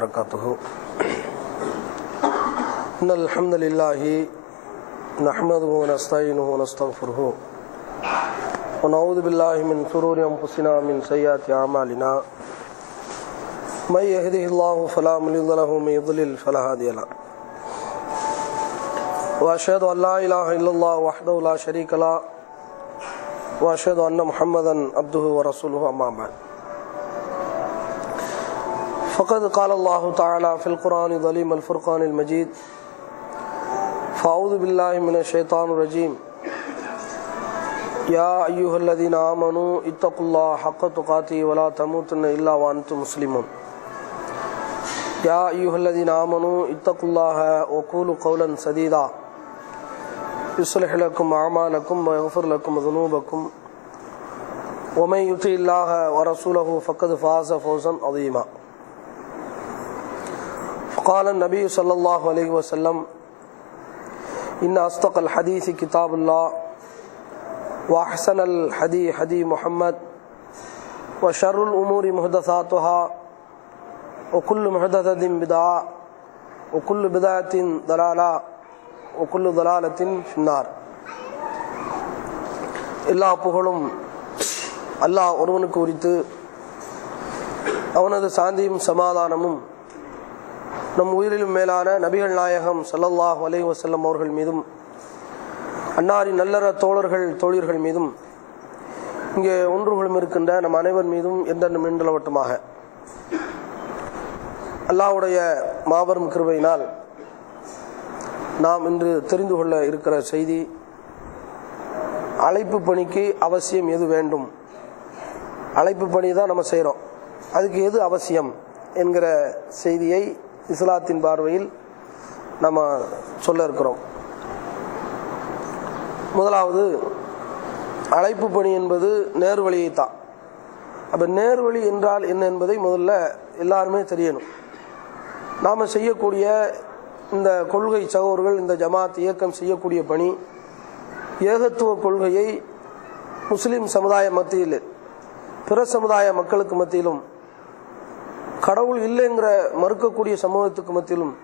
वबरकातुहु। इन्नल हम्दुलिल्लाहि नहमदुहु व नस्तईनुहु व नस्तगफिरुहु व नऊज़ु बिल्लाहि मिन शुरूरि अनफुसिना मिन सय्यिआति अअमालिना मय यहदिहिल्लाहु फला मुदिल्ल लहु व मय युद्लिल फला हादिय लहु व अशहदु अन ला इलाहा इल्लल्लाह वहदहु ला शरीक लहु व अशहदु अन्न मुहम्मदन अब्दुहु व रसूलुहु अम्मा बअद। फ़क़द क़ाल अल्लाहु तआला फ़िल क़ुरआनिल अज़ीम अल फ़ुरक़ानिल मजीद फ़अऊज़ु बिल्लाहि मिनश शैतानिर रजीम या अय्युहल्लज़ीना आमनू इत्तक़ुल्लाह हक़्क़ तुक़ातिही व ला तमूतुन्ना इल्ला व अंतुम मुस्लिमून। या अय्युहल्लज़ीना आमनू इत्तक़ुल्लाह व क़ूलू क़ौलन सदीदा युस्लिह लकुम अअमालकुम व यग़फ़िर लकुम ज़ुनूबकुम व मन युतिइल्लाह व रसूलहु फ़क़द फ़ाज़ फ़ौज़न अज़ीमा। क़ाल नबी सल्लल्लाहु अलैहि वसल्लम इन्न अस्दक़ल हदीस किताबुल्लाह व अहसनल हदी हदी मुहम्मद व शर्रुल उमूरि मुहदसातुहा व कुल्लु मुहदसतिन बिदअह व कुल्लु बिदअतिन दलाला व कुल्लु दलालतिन फिन्नार। எல்லா புகழும் அல்லாஹ் ஒருவனுக்கு உரித்து, அவனது சாந்தியும் சமாதானமும் நம் உயிரிலும் மேலான நபிகள் நாயகம் ஸல்லல்லாஹு அலைஹி வஸல்லம் அவர்கள் மீதும் அன்னாரின் நல்லற தோழர்கள் தோழியர்கள் மீதும் இங்கே ஒன்றுகளும் இருக்கின்ற நம் அனைவர் மீதும் என்றென்றும் நின்றளவட்டுமாக. அல்லாஹ்வுடைய மாபெரும் கிருபையினால் நாம் இன்று தெரிந்து கொள்ள இருக்கிற செய்தி, அழைப்பு பணிக்கு அவசியம் எது வேண்டும், அழைப்பு பணி தான் நம்ம செய்கிறோம், அதுக்கு எது அவசியம் என்கிற செய்தியை இஸ்லாத்தின் பார்வையில் நம்ம சொல்ல இருக்கிறோம். முதலாவது, அழைப்பு பணி என்பது நேர்வழியை தான். அப்போ நேர்வழி என்றால் என்ன என்பதை முதல்ல எல்லாருமே தெரியணும். நாம் செய்யக்கூடிய இந்த கொள்கை சகோதரர்கள், இந்த ஜமாத் இயக்கம் செய்யக்கூடிய பணி, ஏகத்துவ கொள்கையை முஸ்லீம் சமுதாய மத்தியில், பிற சமுதாய மக்களுக்கு மத்தியிலும், கடவுள் இல்லைங்கிற மறுக்கக்கூடிய சமூகத்துக்கு மத்தியிலும்,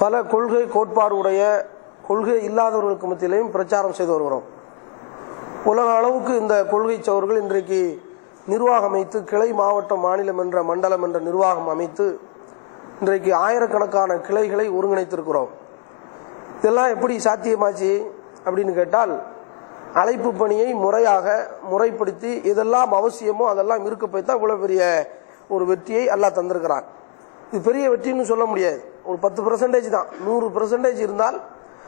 பல கொள்கை கோட்பாடு உடைய கொள்கை இல்லாதவர்களுக்கு மத்தியிலையும் பிரச்சாரம் செய்து வருகிறோம். உலக அளவுக்கு இந்த கொள்கை சவர்கள் இன்றைக்கு நிர்வாகம் அமைத்து, கிளை மாவட்டம், மாநிலம் என்ற மண்டலம் என்ற நிர்வாகம் அமைத்து இன்றைக்கு ஆயிரக்கணக்கான கிளைகளை ஒருங்கிணைத்திருக்கிறோம். இதெல்லாம் எப்படி சாத்தியமாச்சு அப்படின்னு கேட்டால், அழைப்பு பணியை முறையாக முறைப்படுத்தி இதெல்லாம் அவசியமோ அதெல்லாம் இருக்க போய் தான் இவ்வளோ பெரிய ஒரு வெற்றியை அல்லாஹ் தந்திருக்கிறான். இது பெரிய வெற்றின்னு சொல்ல முடியாது, ஒரு 10% தான். 100% இருந்தால்,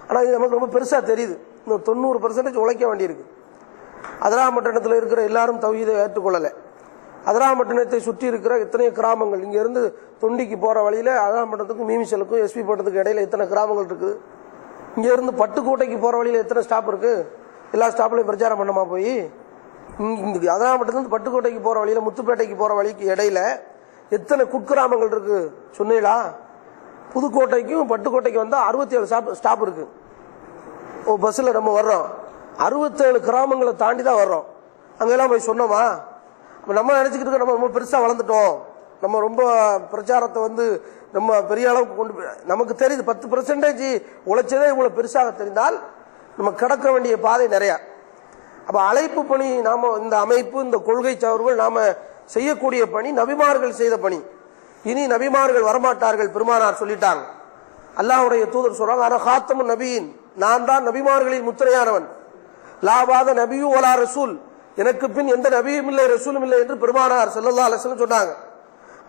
ஆனால் இது நமக்கு ரொம்ப பெருசாக தெரியுது. இன்னும் 90% உழைக்க வேண்டியிருக்கு. அதிராமட்டணத்தில் இருக்கிற எல்லாரும் தௌஹீதை ஏற்றுக்கொள்ளலை. அதிராமட்டணத்தை சுற்றி இருக்கிற எத்தனை கிராமங்கள், இங்கேருந்து தொண்டிக்கு போகிற வழியில் அதிராமட்டணத்துக்கும் மீமிசலுக்கும் எஸ்பி பட்டத்துக்கு இடையில எத்தனை கிராமங்கள் இருக்குது. இங்கேருந்து பட்டுக்கோட்டைக்கு போகிற வழியில் எத்தனை ஸ்டாப் இருக்குது. எல்லா ஸ்டாப்லையும் பிரச்சாரம் பண்ணமா போய் இங்கே அதிராமட்டத்துலேருந்து பட்டுக்கோட்டைக்கு போகிற வழியில், முத்துப்பேட்டைக்கு போகிற வழிக்கு இடையில எத்தனை குக்கிராமங்கள் இருக்குது சொன்னீங்களா? புதுக்கோட்டைக்கும் பட்டுக்கோட்டைக்கு வந்தால் 67 ஸ்டாப் இருக்குது. பஸ்ஸில் நம்ம வர்றோம், 67 கிராமங்களை தாண்டி தான் வர்றோம். அங்கெல்லாம் போய் சொன்னோமா? நம்ம நினச்சிக்கிட்டு இருக்க நம்ம ரொம்ப பெருசாக வளர்ந்துட்டோம், நம்ம ரொம்ப பிரச்சாரத்தை நம்ம பெரிய அளவுக்கு கொண்டு போய், நமக்கு தெரியுது 10% உழைச்சதே இவ்வளோ பெருசாக தெரிந்தால் நம்ம கடக்க வேண்டிய பாதை நிறையா. அப்போ அழைப்பு பணி, நாம் இந்த அமைப்பு, இந்த கொள்கை சவர்கள் நாம் செய்யக்கூடிய பணி நபிமார்கள் செய்த பணி. இனி நபிமார்கள் வரமாட்டார்கள், பெருமானார் சொல்லிட்டாங்க. அல்லாஹ்வுடைய தூதர் சொல்றாங்க, அன காத்தமுன் நபியின், நான் தான் நபிமார்களில் முத்திரையானவன். லாபாத நபியு வலா ரசூல், எனக்கு பின் எந்த நபியும் இல்லை ரசூலும் இல்லை என்று பெருமானார் ஸல்லல்லாஹு அலைஹி வஸல்லம் சொன்னாங்க.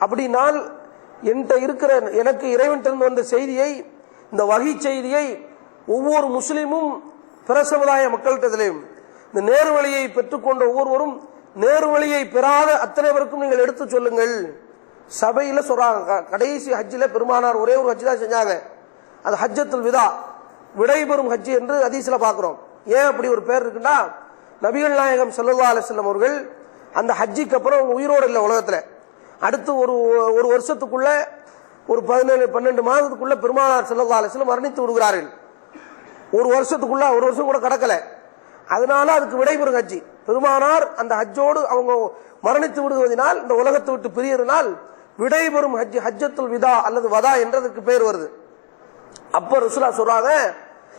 அப்படினால் என்கிட்ட இருக்கிற, எனக்கு இறைவனிடமிருந்து வந்த செய்தியை, இந்த வஹி செய்தியை ஒவ்வொரு முஸ்லீமும் பிற சமுதாய மக்கள்கிட்டத்திலையும், இந்த நேர்வழியை பெற்றுக்கொண்ட ஒவ்வொருவரும் நேர்வழியை பெறாத அத்தனை பேருக்கும் நீங்கள் எடுத்து சொல்லுங்கள். சபையில் சொல்றாங்க, கடைசி ஹஜ்ஜில் பெருமானார் ஒரே ஒரு ஹஜ் தான் செஞ்சாங்க, அது ஹஜ்ஜத்துல் விதா, விடைபெறும் ஹஜ் என்று ஹதீஸ்ல பார்க்கிறோம். ஏன் அப்படி ஒரு பேர் இருக்குன்னா, நபிகள் நாயகம் ஸல்லல்லாஹு அலைஹி வஸல்லம் அவர்கள் அந்த ஹஜ்ஜிக்கு அப்புறம் உயிரோடு இல்லை உலகத்தில். அடுத்து ஒரு வருஷத்துக்குள்ள, ஒரு 12 மாதத்துக்குள்ள பெருமானார் ஸல்லல்லாஹு அலைஹி வஸல்லம் மரணித்து விடுகிறார்கள். ஒரு வருஷத்துக்குள்ள, ஒரு வருஷம் கூட கடக்கல. அதனால அதுக்கு விடைபெறும் ஹஜ்ஜி. பெருமானார் அந்த ஹஜ்ஜோடு அவங்க மரணித்து விடுவதனால், இந்த உலகத்தை விட்டு பிரியறனால் விடைபெறும் ஹஜ்ஜத்துல் விதா அல்லது வதா என்றதுக்கு பேர் வருது. அப்ப ரசூலா சொல்றாங்க,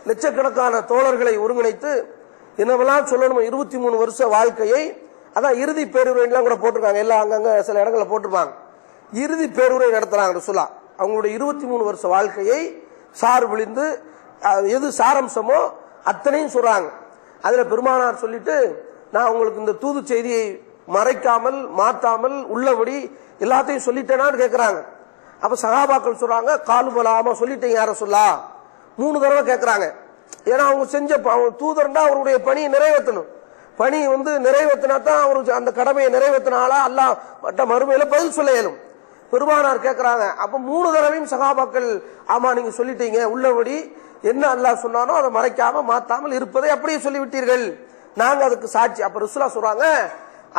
லட்சக்கணக்கான தோழர்களை ஒருங்கிணைத்து என்னவெல்லாம் சொல்லணும் 23 வருஷ வாழ்க்கையை, அதான் இறுதி பேருரைலாம் கூட போட்டிருக்காங்க, எல்லாம் அங்கங்க சில இடங்களில் போட்டிருப்பாங்க. இறுதி பேருரை நடத்துறாங்க ரசூலா. அவங்களுடைய 23 வருஷ வாழ்க்கையை சார் விழிந்து எது சாரம்சமோ அத்தனையும் சொல்றாங்க. அதுல பெருமானார் சொல்லிட்டு, நான் உங்களுக்கு இந்த தூது செய்தியை மறைக்காமல் மாற்றாமல் உள்ளபடி எல்லாத்தையும் சொல்லிட்டேனான்னு கேட்கிறாங்க. அப்ப சகாபாக்கள் சொல்றாங்க, காலுபலாமா சொல்லிட்டேன் யார சொல்லா 3 தடவை கேட்கிறாங்க. ஏன்னா அவங்க செஞ்ச தூதர்னா அவருடைய பணியை நிறைவேற்றணும். பணி நிறைவேற்றினா தான் அவரு அந்த கடமையை நிறைவேற்றினாலா அல்லாஹ் மற்ற மறுமையில பதில் சொல்ல இயலும். பெருமானார் கேட்கிறாங்க. அப்ப 3 தடவையும் சகாபாக்கள் ஆமா நீங்க சொல்லிட்டீங்க, உள்ளபடி என்ன அல்லாஹ் சொன்னானோ அதை மறைக்காம மாத்தாமல் இருப்பதை அப்படியே சொல்லிவிட்டீர்கள், நாங்க அதுக்கு சாட்சி. அப்ப ரசூலா சொல்றாங்க,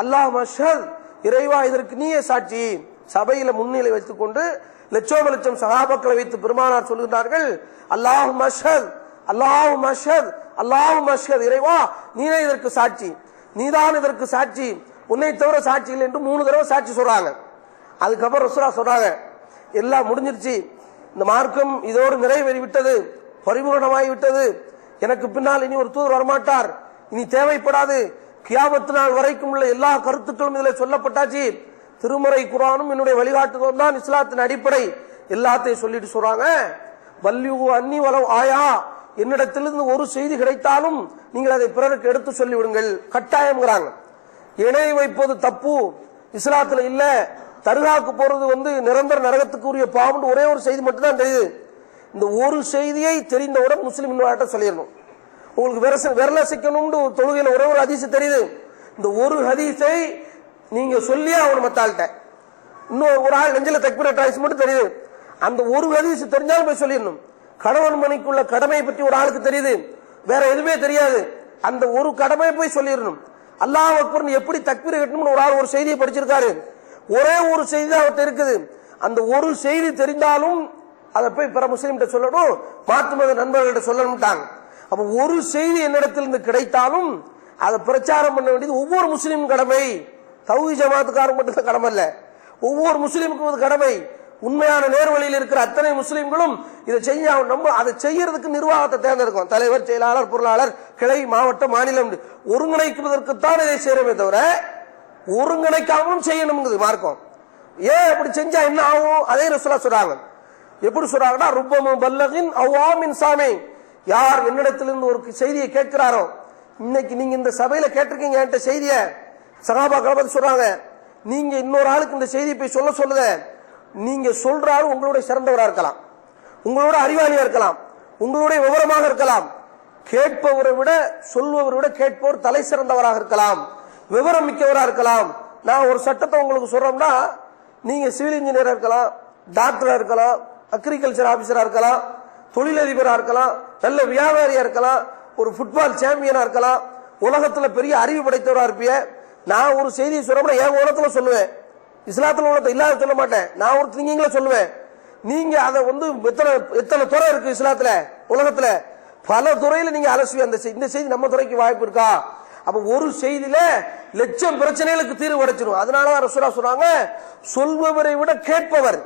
அல்லாஹ் மஷஹத், இறைவா இதற்கு நீயே சாட்சி. சபையில முன்னிலை வைத்துக் கொண்டு லட்சம் சகாபாக்களை வைத்து பெருமானார் சொல்லுகிறார்கள், அல்லாஹ் மஷஹத், அல்லாஹ் மஷஹத், அல்லாஹ் மஷஹத், இறைவா நீனே இதற்கு சாட்சி, நீதான் இதற்கு சாட்சி, உன்னை தவிர சாட்சி இல்லை என்று 3 தடவை சாட்சி சொல்றாங்க. அதுக்கப்புறம் ரசூலா சொல்றாங்க, எல்லாம் முடிஞ்சிருச்சு, இந்த மார்க்கம் இதோடு நிறைவேறி விட்டது, பரிபூர்ணமாகி விட்டது, எனக்கு பின்னால் இனி ஒரு தூதர் வரமாட்டார், இனி தேவைப்படாது, கியாமத்து நாள் வரைக்கும் உள்ள எல்லா கருத்துக்களும் இதில் சொல்லப்பட்டாச்சு, திருமறை குர்ஆனும் என்னுடைய வழிகாட்டுதல் தான் இஸ்லாத்தின் அடிப்படை, எல்லாத்தையும் சொல்லிட்டு சொல்றாங்க, வல்லியு அன்னி வலவ் ஆயா, என்னிடத்திலிருந்து ஒரு செய்தி கிடைத்தாலும் நீங்கள் அதை பிறருக்கு எடுத்து சொல்லிவிடுங்கள், கட்டாயம்ங்கிறாங்க. இணை வைப்பது தப்பு, இஸ்லாத்துல இல்ல, தர்காவுக்கு போறது நிரந்தர நரகத்துக்கு உரிய பாவம், ஒரே ஒரு செய்தி மட்டும் தான் தெரியுது. இந்த ஒரு செய்தியை தெரிந்தவுடன் முஸ்லிம் இன்னொரு சொல்லிடணும். உங்களுக்கு விரலசிக்கணும்னு தொழுகையில ஒரே ஒரு ஹதீஸ் தெரியுது, இந்த ஒரு ஹதீஸை நீங்க சொல்லியே அவனு மத்தாள்கிட்ட, இன்னும் ஒரு ஆள் நெஞ்சில தக்பீரத் ஹதீஸ் மட்டும் தெரியுது, அந்த ஒரு ஹதீஸ் தெரிஞ்சாலும் போய் சொல்லிடணும். கணவன் மனைக்குள்ள கடமையை பற்றி ஒரு ஆளுக்கு தெரியுது, வேற எதுவுமே தெரியாது, அந்த ஒரு கடமையை போய் சொல்லிடணும். அல்லாஹ் அக்பர் எப்படி தக்பீர் கட்டணும்னு ஒரு ஆள் ஒரு செய்தியை படிச்சிருக்காரு, ஒரே ஒரு செய்தி தான் அவர்கிட்ட இருக்குது, அந்த ஒரு செய்தி தெரிந்தாலும் அதை போய் பிற முஸ்லீம் சொல்லணும், மாற்று மத நண்பர்கள்ட்ட சொல்லணும்ட்டாங்க. அப்ப ஒரு செய்தி என்னிடத்திலிருந்து கிடைத்தாலும் அதை பிரச்சாரம் பண்ண வேண்டியது ஒவ்வொரு முஸ்லீம் கடமை, தௌஹீத் ஜமாத்துக்காரங்க மட்டும் கடமை இல்ல, ஒவ்வொரு முஸ்லீமுக்கும் கடமை. உண்மையான நேர்வழியில் இருக்கிற அத்தனை முஸ்லீம்களும் இதை செய்ய, நம்ம அதை செய்யறதுக்கு நிர்வாகத்தை தேர்ந்தெடுக்கும், தலைவர், செயலாளர், பொருளாளர், கிளை, மாவட்டம், மாநிலம், ஒருங்கிணைக்கிறதுக்குத்தான் இதை செய்யறமே தவிர ஒருங்கிணைக்காமலும் செய்யணுங்கிறது மார்க்கம். ஏன் அப்படி செஞ்சா என்ன ஆகும்? அதே ரசூலா சொல்றாங்க. எப்படி சொல்றாங்கன்னா, ருப்பமும் பல்லகின் அவ்வாமின் சாமி, யார் என்னிடத்திலிருந்து ஒரு செய்தியை கேட்கிறாரோ, இன்னைக்கு நீங்க இந்த சபையில கேட்டிருக்கீங்க என்கிட்ட செய்திய, சகாபாக்களை பத்தி சொல்றாங்க, நீங்க இன்னொரு ஆளுக்கு இந்த செய்தியை போய் சொல்லுத, நீங்க சொல்றாரு உங்களுடைய சிறந்தவரா இருக்கலாம், உங்களோட அறிவாளியா இருக்கலாம், உங்களுடைய விவரமாக இருக்கலாம், கேட்பவரை விட சொல்பவரை விட கேட்பவர் தலை சிறந்தவராக இருக்கலாம், விவரம் மிக்கவராக இருக்கலாம். நான் ஒரு சட்டத்தை உங்களுக்கு சொல்றோம்னா, நீங்க சிவில் இன்ஜினியரா இருக்கலாம், டாக்டரா இருக்கலாம், அக்ரிகல்ச்சர் ஆபீசரா இருக்கலாம், தொழிலதிபரா இருக்கலாம், நல்ல வியாபாரியா இருக்கலாம், ஒரு ஃபுட்பால் சாம்பியனா இருக்கலாம், உலகத்துல பெரிய அறிவு படைத்தவரா இருப்பிய. நான் ஒரு செய்தியை சொல்றோம்னா என் உலகத்துல சொல்லுவேன், இஸ்லாத்துல உலகத்தை இல்லாத சொல்ல மாட்டேன், நான் ஒரு திங்கிங்ல சொல்லுவேன். நீங்க அதை எத்தனை துறை இருக்கு இஸ்லாத்துல, உலகத்துல பல துறையில நீங்க அலசுவி, இந்த செய்தி நம்ம துறைக்கு வாய்ப்பு இருக்கா? அப்ப ஒரு செய்தியில லட்சம் பிரச்சனைகளுக்கு தீர்வு கிடைச்சிடும். அதனாலதான் ரசூலா சொல்றாங்க, சொல்பவரை விட கேட்பவர்.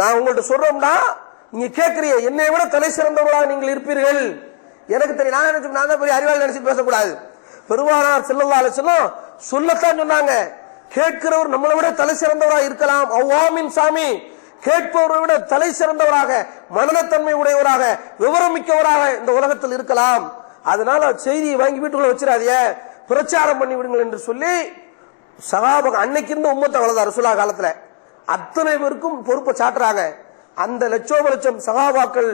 நான் உங்கள்ட்ட சொல்றோம்னா நீங்க கேட்கறீங்க, என்னை விட தலை சிறந்தவர்களாக நீங்கள் இருப்பீர்கள். எனக்கு தெரியும், நான் தான் பெரிய அறிவாளி நினைச்சு பேசக்கூடாது. பெருமானார் ஸல்லல்லாஹு அலைஹி வஸல்லம் சொல்லத்தான் சொன்னாங்க, கேட்கிறவர் நம்மளை விட தலை சிறந்தவராக இருக்கலாம், அவ்வாமின் சாமி, கேட்பவரை விட தலை சிறந்தவராக, மனநத்தன்மை உடையவராக, விவரம் மிக்கவராக இந்த உலகத்தில் இருக்கலாம். அதனால செய்தியை வாங்கி வீட்டுக்குள்ள வச்சிடாதீங்க, பிரச்சாரம் பண்ணி விடுங்கள் என்று சொல்லி சகாபா அன்னைக்கு இருந்த உம்மத்தை வளர்ந்தார் ரசூலா காலத்துல, அத்தனை பேருக்கும் பொறுப்பை சாட்டுறாங்க. அந்த லட்சம் சகாபாக்கள்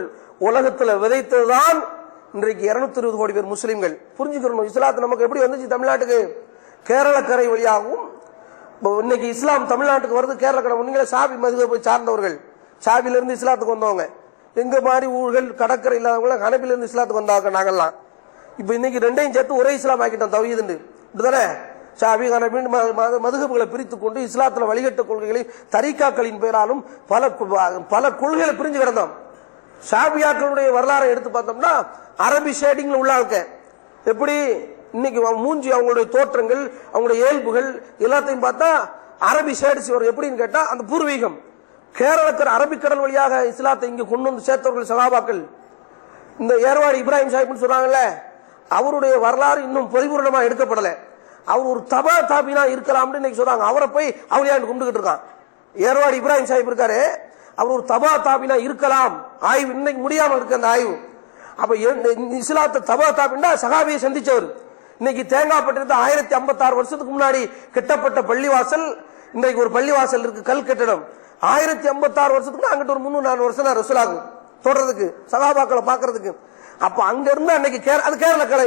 உலகத்துல விதைத்ததுதான் இன்றைக்கு 220 கோடி பேர் முஸ்லிம்கள். புரிஞ்சுக்கணும், இஸ்லாத்து நமக்கு எப்படி வந்துச்சு தமிழ்நாட்டுக்கு? கேரளக்கரை வழியாகவும் இன்னைக்கு இஸ்லாம் தமிழ்நாட்டுக்கு வருது. கேரளக்கரை நீங்களே சாபி மதுவை போய் சார்ந்தவர்கள், சாபில இருந்து இஸ்லாத்துக்கு வந்தவங்க, எங்க மாதிரி ஊர்கள் கடற்கரை இல்லாதவங்க ஹனபில இருந்து இஸ்லாத்துக்கு வந்தாங்க நாங்கெல்லாம். இப்ப இன்னைக்கு ரெண்டையும் சேர்த்து ஒரே இஸ்லாம் ஆக்கிட்டோம், தௌஹீதுன்னு. இப்படிதானே ஷாபி ஹனபி மதுஹபுகளை பிரித்துக் கொண்டு இஸ்லாத்துல வழிகட்ட கொள்கைகளை தரீக்காக்களின் பெயராலும் பல கொள்கைகளை பிரிஞ்சு கிடந்தோம். ஷாபியாக்களுடைய வரலாறை எடுத்து பார்த்தோம்னா அரபி ஷேடிங்ல உள்ள ஆளுக்க எப்படி இன்னைக்கு மூஞ்சி, அவங்களுடைய தோற்றங்கள், அவங்களுடைய இயல்புகள் எல்லாத்தையும் பார்த்தா அரபி ஷேட்ஸ் வரும். எப்படின்னு கேட்டா அந்த பூர்வீகம் கேரளக்கர் அரபிக்கடல் வழியாக இஸ்லாத்தை இங்க கொண்டு வந்து சேர்த்தவர்கள் சகாபாக்கள். இந்த ஏர்வாடி இப்ராஹிம் சாஹிப்னு சொல்றாங்கல்ல, அவருடைய வரலாறு இன்னும் பரிபூர்ணமா எடுக்கப்படல. அவர் ஒரு தபா தாபினா இருக்கலாம்னு இன்னைக்கு சொல்றாங்க. அவரை போய் அவளியாண்டு கும்பிட்டுக்கிட்டு இருக்கான். ஏர்வாடி இப்ராஹிம் சாஹிப் இருக்காரு, அவர் ஒரு தபா தாபினா இருக்கலாம். ஆய்வு இன்னைக்கு முடியாம இருக்கு அந்த ஆய்வு. அப்ப இஸ்லாத்தை தபா தாபின்னா சகாபியை சந்திச்சவர். இன்னைக்கு தேங்காய்பட்டினத்து 1056 வருஷத்துக்கு முன்னாடி கட்டப்பட்ட பள்ளிவாசல் இன்றைக்கு ஒரு பள்ளிவாசல் இருக்கு, கல் கட்டடம். 1056 வருஷத்துக்கு அங்கிட்டு ஒரு 300-400 வருஷம் தான் ரசூலாகும் தொடர்றதுக்கு, சகாபாக்களை பாக்குறதுக்கு. அப்ப அங்க இருந்து அன்னைக்கு அது கேரள கலை,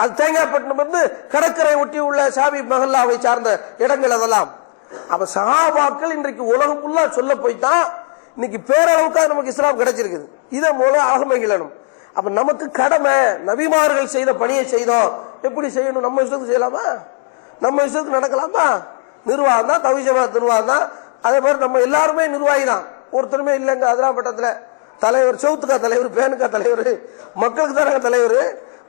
அது தேங்காய்பட்டினம் வந்து கடற்கரை ஒட்டி உள்ள ஷாபி மஹல்லாவை சார்ந்த இடங்கள் அதெல்லாம். அப்ப சகாபாக்கள் இன்றைக்கு உலகம் ஃபுல்லா சொல்ல போய்தான் இன்னைக்கு பேரளவுக்காக நமக்கு இஸ்லாம் கிடைச்சிருக்குது. இதை மூலம் அகமகிழணும். அப்ப நமக்கு கடமை, நபிமார்கள் செய்த பணியை செய்தோம். எப்படி செய்யணும்? நம்ம இஷ்டத்துக்கு செய்யலாமா? நம்ம இஷ்டத்துக்கு நடக்கலாமா? நிர்வாகம் தான், தௌஹீத் ஜமாத் நிர்வாகம் தான். அதே மாதிரி நம்ம எல்லாருமே நிர்வாகி தான், ஒருத்தருமே இல்லைங்க. அதிராம்பட்டத்துல தலைவர், சவுத்துக்கா தலைவர், பேனுக்கா தலைவர், மக்களுக்கு தானே தலைவர்,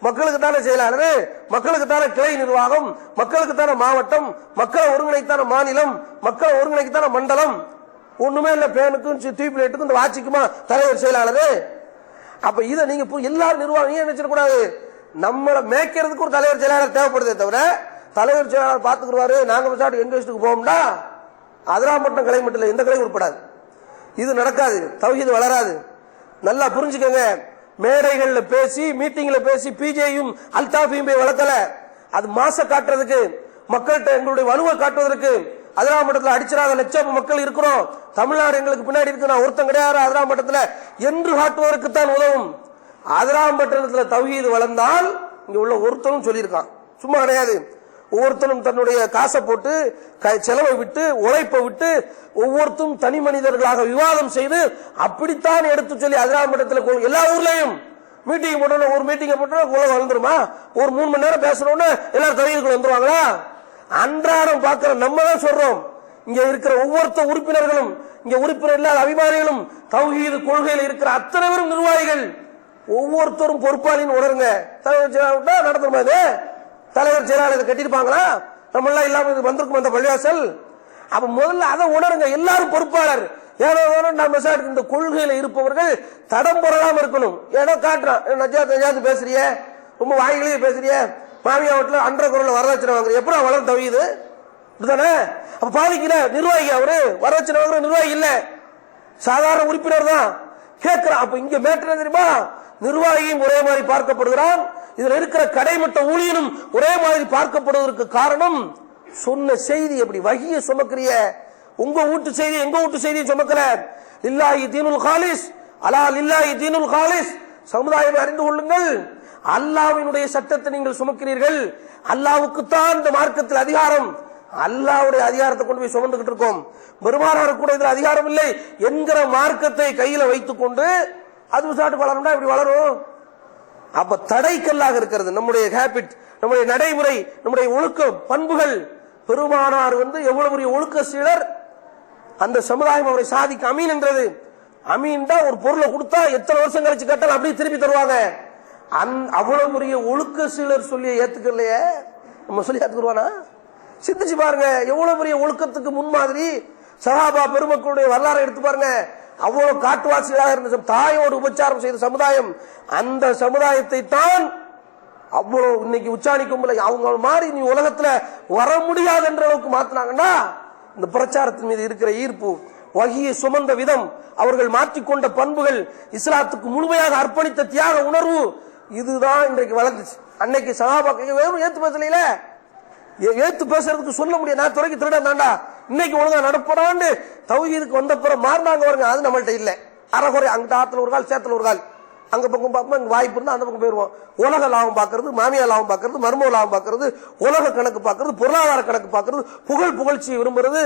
மக்களுக்கு தானே செயலாளர், மக்களுக்கு தானே கிளை நிர்வாகம், மக்களுக்கு தானே மாவட்டம், மக்களை ஒருங்கிணைத்தான மாநிலம், மக்களை ஒருங்கிணைத்தான மண்டலம். ஒண்ணுமே இல்ல, பேனுக்கும் டியூப் லைட்டுக்கும் இந்த வாட்சிக்குமா தலைவர் செயலாளர்? அப்ப இதை நீங்க எல்லாரும் நிர்வாகம் நீங்க நினைச்சிடக்கூடாது. நம்மளை மேய்க்கிறதுக்கு ஒரு தலைவர் செயலாளர் தேவைப்படுதே தவிர தலைவர் செயலாளர் பாத்துக்குவாரு நாங்க விசாட்டு எங்க இஷ்டத்துக்கு போகும்டா அதிராம்பட்டம் கிளை மட்டும் எந்த கிளை உட்படாது. இது நடக்காது, தௌஹீது வளராது. நல்லா புரிஞ்சுக்கங்க. மேடைகள்ல பேசி, மீட்டிங்ல பேசி பிஜேயும் அல்தாஃபையும் போய் வளர்க்கல. அது மாச காட்டுறதுக்கு, மக்கள்கிட்ட எங்களுடைய வலுவை காட்டுவதற்கு. அதிராம்பட்டத்தில் அடிச்சிடாத லட்சம் மக்கள் இருக்கிறோம், தமிழ்நாடு எங்களுக்கு பின்னாடி இருக்கு, நான் ஒருத்தம் கிடையாது அதிராம்பட்டத்தில் என்று காட்டுவதற்கு தான் உதவும். அதிராம்பட்டத்தில் தௌஹீது வளர்ந்தால் இங்க உள்ள ஒருத்தரும் சொல்லியிருக்கான், சும்மா கிடையாது. ஒவ்வொருத்தரும் தன்னுடைய காசை போட்டு, செலவை விட்டு, உழைப்பை விட்டு, ஒவ்வொருத்தரும் தனி மனிதர்களாக விவாதம் செய்து அப்படித்தான் எடுத்து சொல்லி அதிராம்பட்டத்தில் எல்லா ஊர்லயும் மீட்டிங் போட்டோம். ஒரு மீட்டிங் போட்டோம் உலகம் வளர்ந்துருமா? ஒரு 3 மணி நேரம் பேசணும்னு எல்லாரும் தௌஹீதுக்குள்ள வந்துருவாங்களா? அன்றாடம் பார்க்கிற நம்ம தான் சொல்றோம். இங்க இருக்கிற ஒவ்வொருத்த உறுப்பினர்களும், இங்க உறுப்பினர் இல்லாத அபிமானிகளும், தௌஹீது கொள்கையில் இருக்கிற அத்தனை பேரும் நிர்வாகிகள், ஒவ்வொருத்தரும் பொறுப்பாளின்னு உணருங்க. தலைவர் செயலாளர் நடத்துமா? இது தலைவர் செயலாளர் கட்டிருப்பாங்களா? நம்ம எல்லாம் இல்லாம வந்திருக்கும் அந்த பள்ளிவாசல். அப்ப முதல்ல அதை உணருங்க, எல்லாரும் பொறுப்பாளர். ஏதோ நம்ம இந்த கொள்கையில இருப்பவர்கள் தடம் போடாம இருக்கணும். ஏதோ காட்டுறான், நஜாத்து பேசுறிய, ரொம்ப வாய்களையே பேசுறிய, மாமியா வீட்டுல அன்ற குரல்ல வரதட்சணை வாங்குற, எப்படா வளர்ந்து தவியுது? இப்படிதானே? அப்ப பாதிக்கல நிர்வாகி, அவரு வரதட்சணை வாங்குற நிர்வாகி இல்ல, சாதாரண உறுப்பினர் தான் கேட்கிறான். அப்ப இங்க மேட்டர் தெரியுமா? நிர்வாகியும் ஒரே மாதிரி பார்க்கப்படுகிறான், இதுல இருக்கிற கடைமட்ட ஊழியனும் ஒரே மாதிரி பார்க்கப்படுவதற்கு காரணம் சொன்ன செய்தி. எப்படி வஹியை சுமக்கிறிய? உங்க வீட்டு செய்தி எங்க வீட்டு செய்தியை சுமக்கல. லில்லாஹி தீனுல் காலிஸ், அலா லில்லாஹி தீனுல் காலிஸ். சமுதாயம் அறிந்து கொள்ளுங்கள், அல்லாஹ்வினுடைய சட்டத்தை நீங்கள் சுமக்கிறீர்கள். அல்லாஹ்வுக்குத்தான் இந்த மார்க்கத்தில் அதிகாரம். அல்லாஹ்வுடைய அதிகாரத்தை கொண்டு போய் சுமந்துகிட்டு இருக்கோம். பெருமானாருக்கு கூட இதுல அதிகாரம் இல்லை என்கிற மார்க்கத்தை கையில வைத்துக் கொண்டு அது விசாட்டு வளரணும்னா இப்படி வளரும். அப்ப தடைக்கல்லாக இருக்கிறது நம்முடைய ஹேபிட், நம்முடைய நடைமுறை, நம்முடைய ஒழுக்க பண்புகள். பெருமானார் எவ்வளவு பெரிய ஒழுக்க சீலர். அந்த சமுதாயம் அவரை சாதிக்க அமீன் என்றது. அமீன் தான் ஒரு பொருளை கொடுத்தா எத்தனை வருஷம் கழிச்சு கேட்டாலும் அப்படியே திருப்பி தருவாங்க. அவ்வளவு பெரிய ஒழுக்க சீலர் சொல்லி ஏத்துக்கலையே, நம்ம சொல்லி ஏத்துக்குருவானா? சிந்திச்சு பாருங்க, எவ்வளவு பெரிய ஒழுக்கத்துக்கு முன்மாதிரி. சஹாபா பெருமக்களுடைய வரலாறு எடுத்து பாருங்க. அவ்வளவு காட்டுவாசிகளாக இருந்த தாயோடு உபச்சாரம் செய்த சமுதாயம், அந்த சமுதாயத்தை தான் அவ்வளவு இன்னைக்கு உச்சாணிக்கும் அவங்க மாதிரி நீ உலகத்துல வர முடியாது என்ற அளவுக்கு மாத்தினாங்கன்னா, இந்த பிரச்சாரத்தின் மீது இருக்கிற ஈர்ப்பு, வஹியை சுமந்த விதம், அவர்கள் மாற்றிக்கொண்ட பண்புகள், இஸ்லாத்துக்கு முழுமையாக அர்ப்பணித்த தியாக உணர்வு, இதுதான் இன்றைக்கு வளர்ந்துச்சு. அன்னைக்கு சஹாபாக்கள் வெறும் ஏத்து பேசல, ஏத்து பேசுறதுக்கு சொல்ல முடியாது. நான் துறைக்கு திருடன் தாண்டா, இன்னைக்கு ஒழுங்கா நடப்படான்னு தௌஹீதுக்கு வந்த பிற மாறினாங்க வருங்க. அது நம்மள்ட்ட இல்ல. அறகுறை அங்கிட்ட ஆத்துல ஒரு கால், சேத்துல ஒரு கால், அங்க பக்கம் பார்ப்போம், இங்க வாய்ப்பு இருந்தா அந்த பக்கம் போயிருவோம். உலக லாபம் பாக்குறது, மாமியா லாபம் பாக்குறது, மர்ம லாபம் பாக்குறது, உலக கணக்கு பாக்குறது, பொருளாதார கணக்கு பாக்குறது, புகழ்ச்சி விரும்புறது,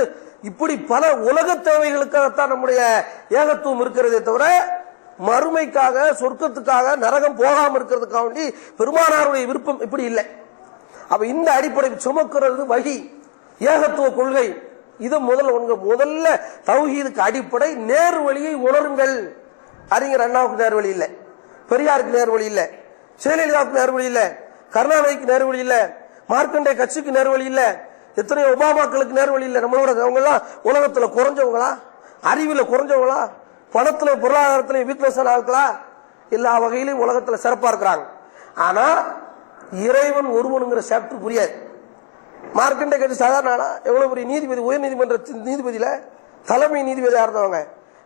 இப்படி பல உலக தேவைகளுக்காகத்தான் நம்முடைய ஏகத்துவம் இருக்கிறதே தவிர மறுமைக்காக, சொர்க்கத்துக்காக, நரகம் போகாம இருக்கிறதுக்காக வேண்டி பெருமானாருடைய விருப்பம் இப்படி இல்லை. அப்ப இந்த அடிப்படை சுமக்கிறது வஹி, ஏகத்துவ கொள்கை. இது முதல்ல தௌஹீதுக்கு அடிப்படை நேர் வழியை உணருங்கள். அறிஞர் அண்ணாவுக்கு நேர் வழி இல்லை, பெரியாருக்கு நேர் வழி இல்லை, ஜெயலலிதாவுக்கு நேர் வழி இல்லை, கருணாநிதிக்கு நேர் வழி இல்லை, மார்க்கண்டே கட்சிக்கு நேர் வழி இல்லை. எத்தனையோ ஒபாமாக்களுக்கு நேர்வழி இல்லை. நம்மளோட அவங்கெல்லாம் உலகத்துல குறைஞ்சவங்களா, அறிவில் குறைஞ்சவங்களா, பணத்துல பொருளாதாரத்திலையும் வீக்னஸ் ஆட்களா? எல்லா வகையிலும் உலகத்துல சிறப்பா இருக்கிறாங்க. ஆனா இறைவன் ஒருவனுங்கிற சாப்டர் புரியாது. மார்க்கண்டே கட்சி சாதாரண ஆளா? எவ்வளவு பெரிய நீதிபதி, உயர் நீதிமன்ற நீதிபதியில தலைமை நீதிபதியா இருந்தவங்க.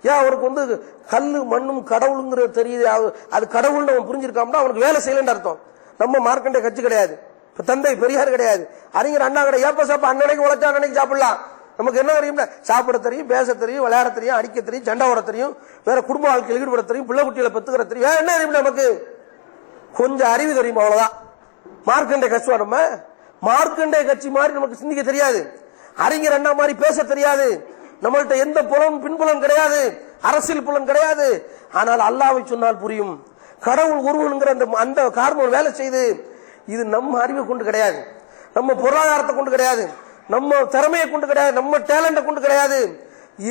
ஏன் அவருக்கு கல்லு மண்ணும் கடவுளுங்கிறது தெரியுது, அது கடவுள்னு அவன் புரிஞ்சிருக்காமனா அவனுக்கு வேலை செய்யலன்னு அர்த்தம். நம்ம மார்க்கண்டே கட்சி கிடையாது, தந்தை பெரியார் கிடையாது, அறிஞர் அண்ணா கிடையாது. ஏப்ப சாப்பா அன்னைக்கு உழைச்சா அன்னைக்கு சாப்பிடலாம். நமக்கு என்ன தெரியும்? சாப்பிட தெரியும், பேச தெரியும், விளையாட தெரியும், அடிக்க தெரியும், சண்டை ஓட தெரியும், வேற குடும்ப வாழ்க்கையில் ஈடுபட தெரியும், பிள்ளை குட்டிகளை பெத்துக்கிற தெரியும். என்ன தெரியும்? நமக்கு கொஞ்சம் அறிவு தெரியும், அவ்வளவுதான். மார்க்கண்டே கட்சி நம்ம மார்க்கண்டே கட்சி மாதிரி நமக்கு சிந்திக்க தெரியாது, அறிஞர் அண்ணா மாதிரி பேச தெரியாது, நம்மள்ட்ட எந்த புலம் பின்புலம் கிடையாது, அரசியல் புலம் கிடையாது. ஆனால் அல்லாஹ்வை சொன்னால் புரியும். கடவுள் ஒருவனுங்கிற அந்த காரணம் வேலை செய்து. இது நம்ம அறிவை கொண்டு கிடையாது, நம்ம பொருளாதாரத்தை கொண்டு கிடையாது, நம்ம திறமையை கொண்டு கிடையாது, நம்ம டேலண்ட கொண்டு கிடையாது.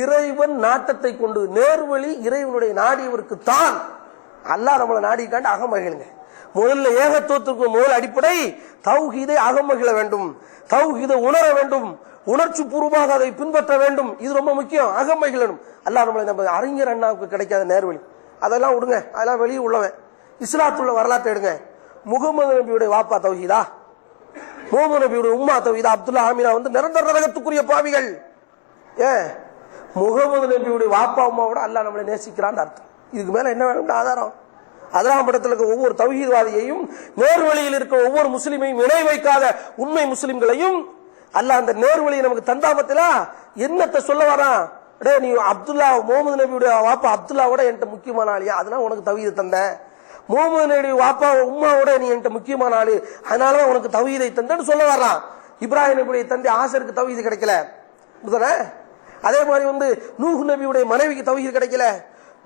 இறைவன் நாட்டத்தை கொண்டு. நேர்வழி இறைவனுடைய நாடியவருக்கு தான். அல்லாஹ் நம்மளை நாடிக்காண்டு அகமகிழுங்க. முதல்ல ஏகத்துவத்திற்கு முதல் அடிப்படை தௌஹீதை அகமகிழ வேண்டும், தௌஹீதை உணர வேண்டும், உணர்ச்சி பூர்வமாக அதை பின்பற்ற வேண்டும். இது ரொம்ப முக்கியம். அகமகிழணும். அல்லாஹ் நம்மளை நம்ம அறிஞர் அண்ணாவுக்கு கிடைக்காத நேர்வழி அதெல்லாம் விடுங்க, அதெல்லாம் வெளியே உள்ளவன். இஸ்லாத்துள்ள வரலாற்றை எடுங்க. முகமது நபியுடைய வாப்பா தௌஹீதா, முகமது நபியுடைய உம்மா தௌஹீதா, அப்துல்லா ஆமினா நிரந்தர நரகத்துக்குரிய பாவிகள். ஏன்? முகமது நபியுடைய வாப்பா உம்மாவோட அல்லாஹ் நம்மளை நேசிக்கிறான்னு அர்த்தம். இதுக்கு மேல என்ன வேணும் ஆதாரம்? அதெல்லாம் படத்தில் இருக்க ஒவ்வொரு தௌஹீத்வாதியையும் நேர்வழியில் இருக்க ஒவ்வொரு முஸ்லிமையும் இணை வைக்காத உண்மை முஸ்லிம்களையும் அல்லாஹ் அந்த நேர்வழியை நமக்கு தந்தாமத்திலா என்னத்தை சொல்ல வரான்? நீ அப்துல்லா முகமது நபியுடைய வாப்பா அப்துல்லாவோட என்கிட்ட முக்கியமான ஆளியா, அதனால உனக்கு தௌஹீதை தந்த. முகமது நபியுடைய வாப்பா உம்மாவோட நீ என்கிட்ட முக்கியமான ஆளு, அதனாலதான் உனக்கு தௌஹீதை தந்தன்னு சொல்ல வர்றான். இப்ராஹிம் நபியுடைய தந்தை ஆசருக்கு தௌஹீது கிடைக்கல. அதே மாதிரி நூஹ் நபியுடைய மனைவிக்கு தௌஹீது கிடைக்கல.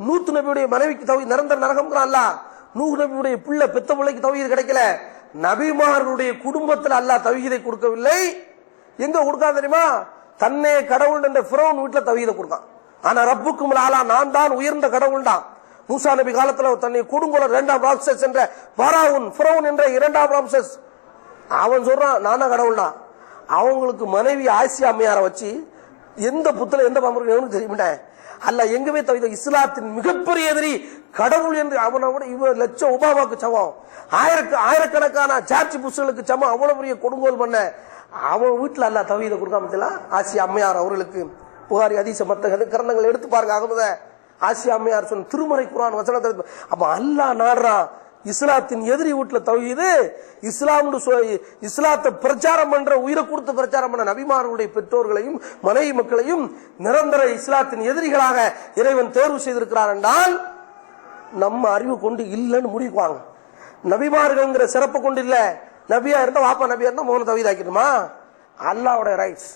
நூத்து நபியுடைய மனைவிக்கு தௌஹீது நிரந்தர நரகம்ங்கிறான் அல்லாஹ். நூஹ் நபியுடைய பிள்ளை பெத்த பிள்ளைக்கு தௌஹீது கிடைக்கல. நபிமார்களுடைய குடும்பத்தில் அல்லாஹ் தௌஹீதை கொடுக்கவில்லை. எங்க கொடுக்கான் தெரியுமா? தன்னே கடவுள் என்ற ஃபிரௌன் வீட்டுல தௌஹீதை கொடுக்கான். ஆனா ரப்புக்கும் ஆலா, நான் தான் உயர்ந்த கடவுள் தான். மூசா நபி காலத்துல தன்னை கொடுங்கோல இரண்டாம் ராம்சஸ் என்ற பராவுன் ஃபிரௌன் என்ற இரண்டாம் ராம்சஸ் அவன் சொல்றான் நான் தான் கடவுள் தான். அவங்களுக்கு மனைவி ஆசியா அம்மையாரை வச்சு எந்த புத்துல எந்த பாம்பு தெரியுமா? அல்ல எங்கவே தவிர இஸ்லாத்தின் மிகப்பெரிய எதிரி கடவுள் என்று அவனோட இவ்வளவு லட்சம் ஒபாமாக்கு சமம், ஆயிரக்கணக்கான சார்ஜ் புஷ்களுக்கு சமம், அவ்வளவு பெரிய கொடுங்கோல் பண்ண அவன் வீட்டுல அல்ல தவீதை கொடுக்காம ஆசியா அம்மையார் அவர்களுக்கு புகாரி ஹதீஸ் மத்த கிரந்தங்கள் எடுத்து பாருங்க. அகமத ஆசியா அம்மையார் சொன்ன திருமறை குர்ஆன் வசனத்தை அப்ப அல்லாஹ் நாடுறான். இஸ்லாத்தின் எதிரி வீட்டுல தௌஹீது, இஸ்லாத்தை பிரச்சாரம் பண்ற உயிரை கொடுத்து பிரச்சாரம் பண்ண நபிமார்களுடைய பெற்றோர்களையும் மனைவி மக்களையும் நிரந்தர இஸ்லாத்தின் எதிரிகளாக இறைவன் தேர்வு செய்திருக்கிறார் என்றால் நம்ம அறிவு கொண்டு இல்லைன்னு முடிவுக்குவாங்க. நபிமார்கள்ங்கிற சிறப்பு கொண்டு இல்ல, நபியா இருந்தா வாப்பா நபியா இருந்தா மௌன தௌஹீதாக்கிடுமா? அல்லாஹ்வுடைய ரைட்ஸ்.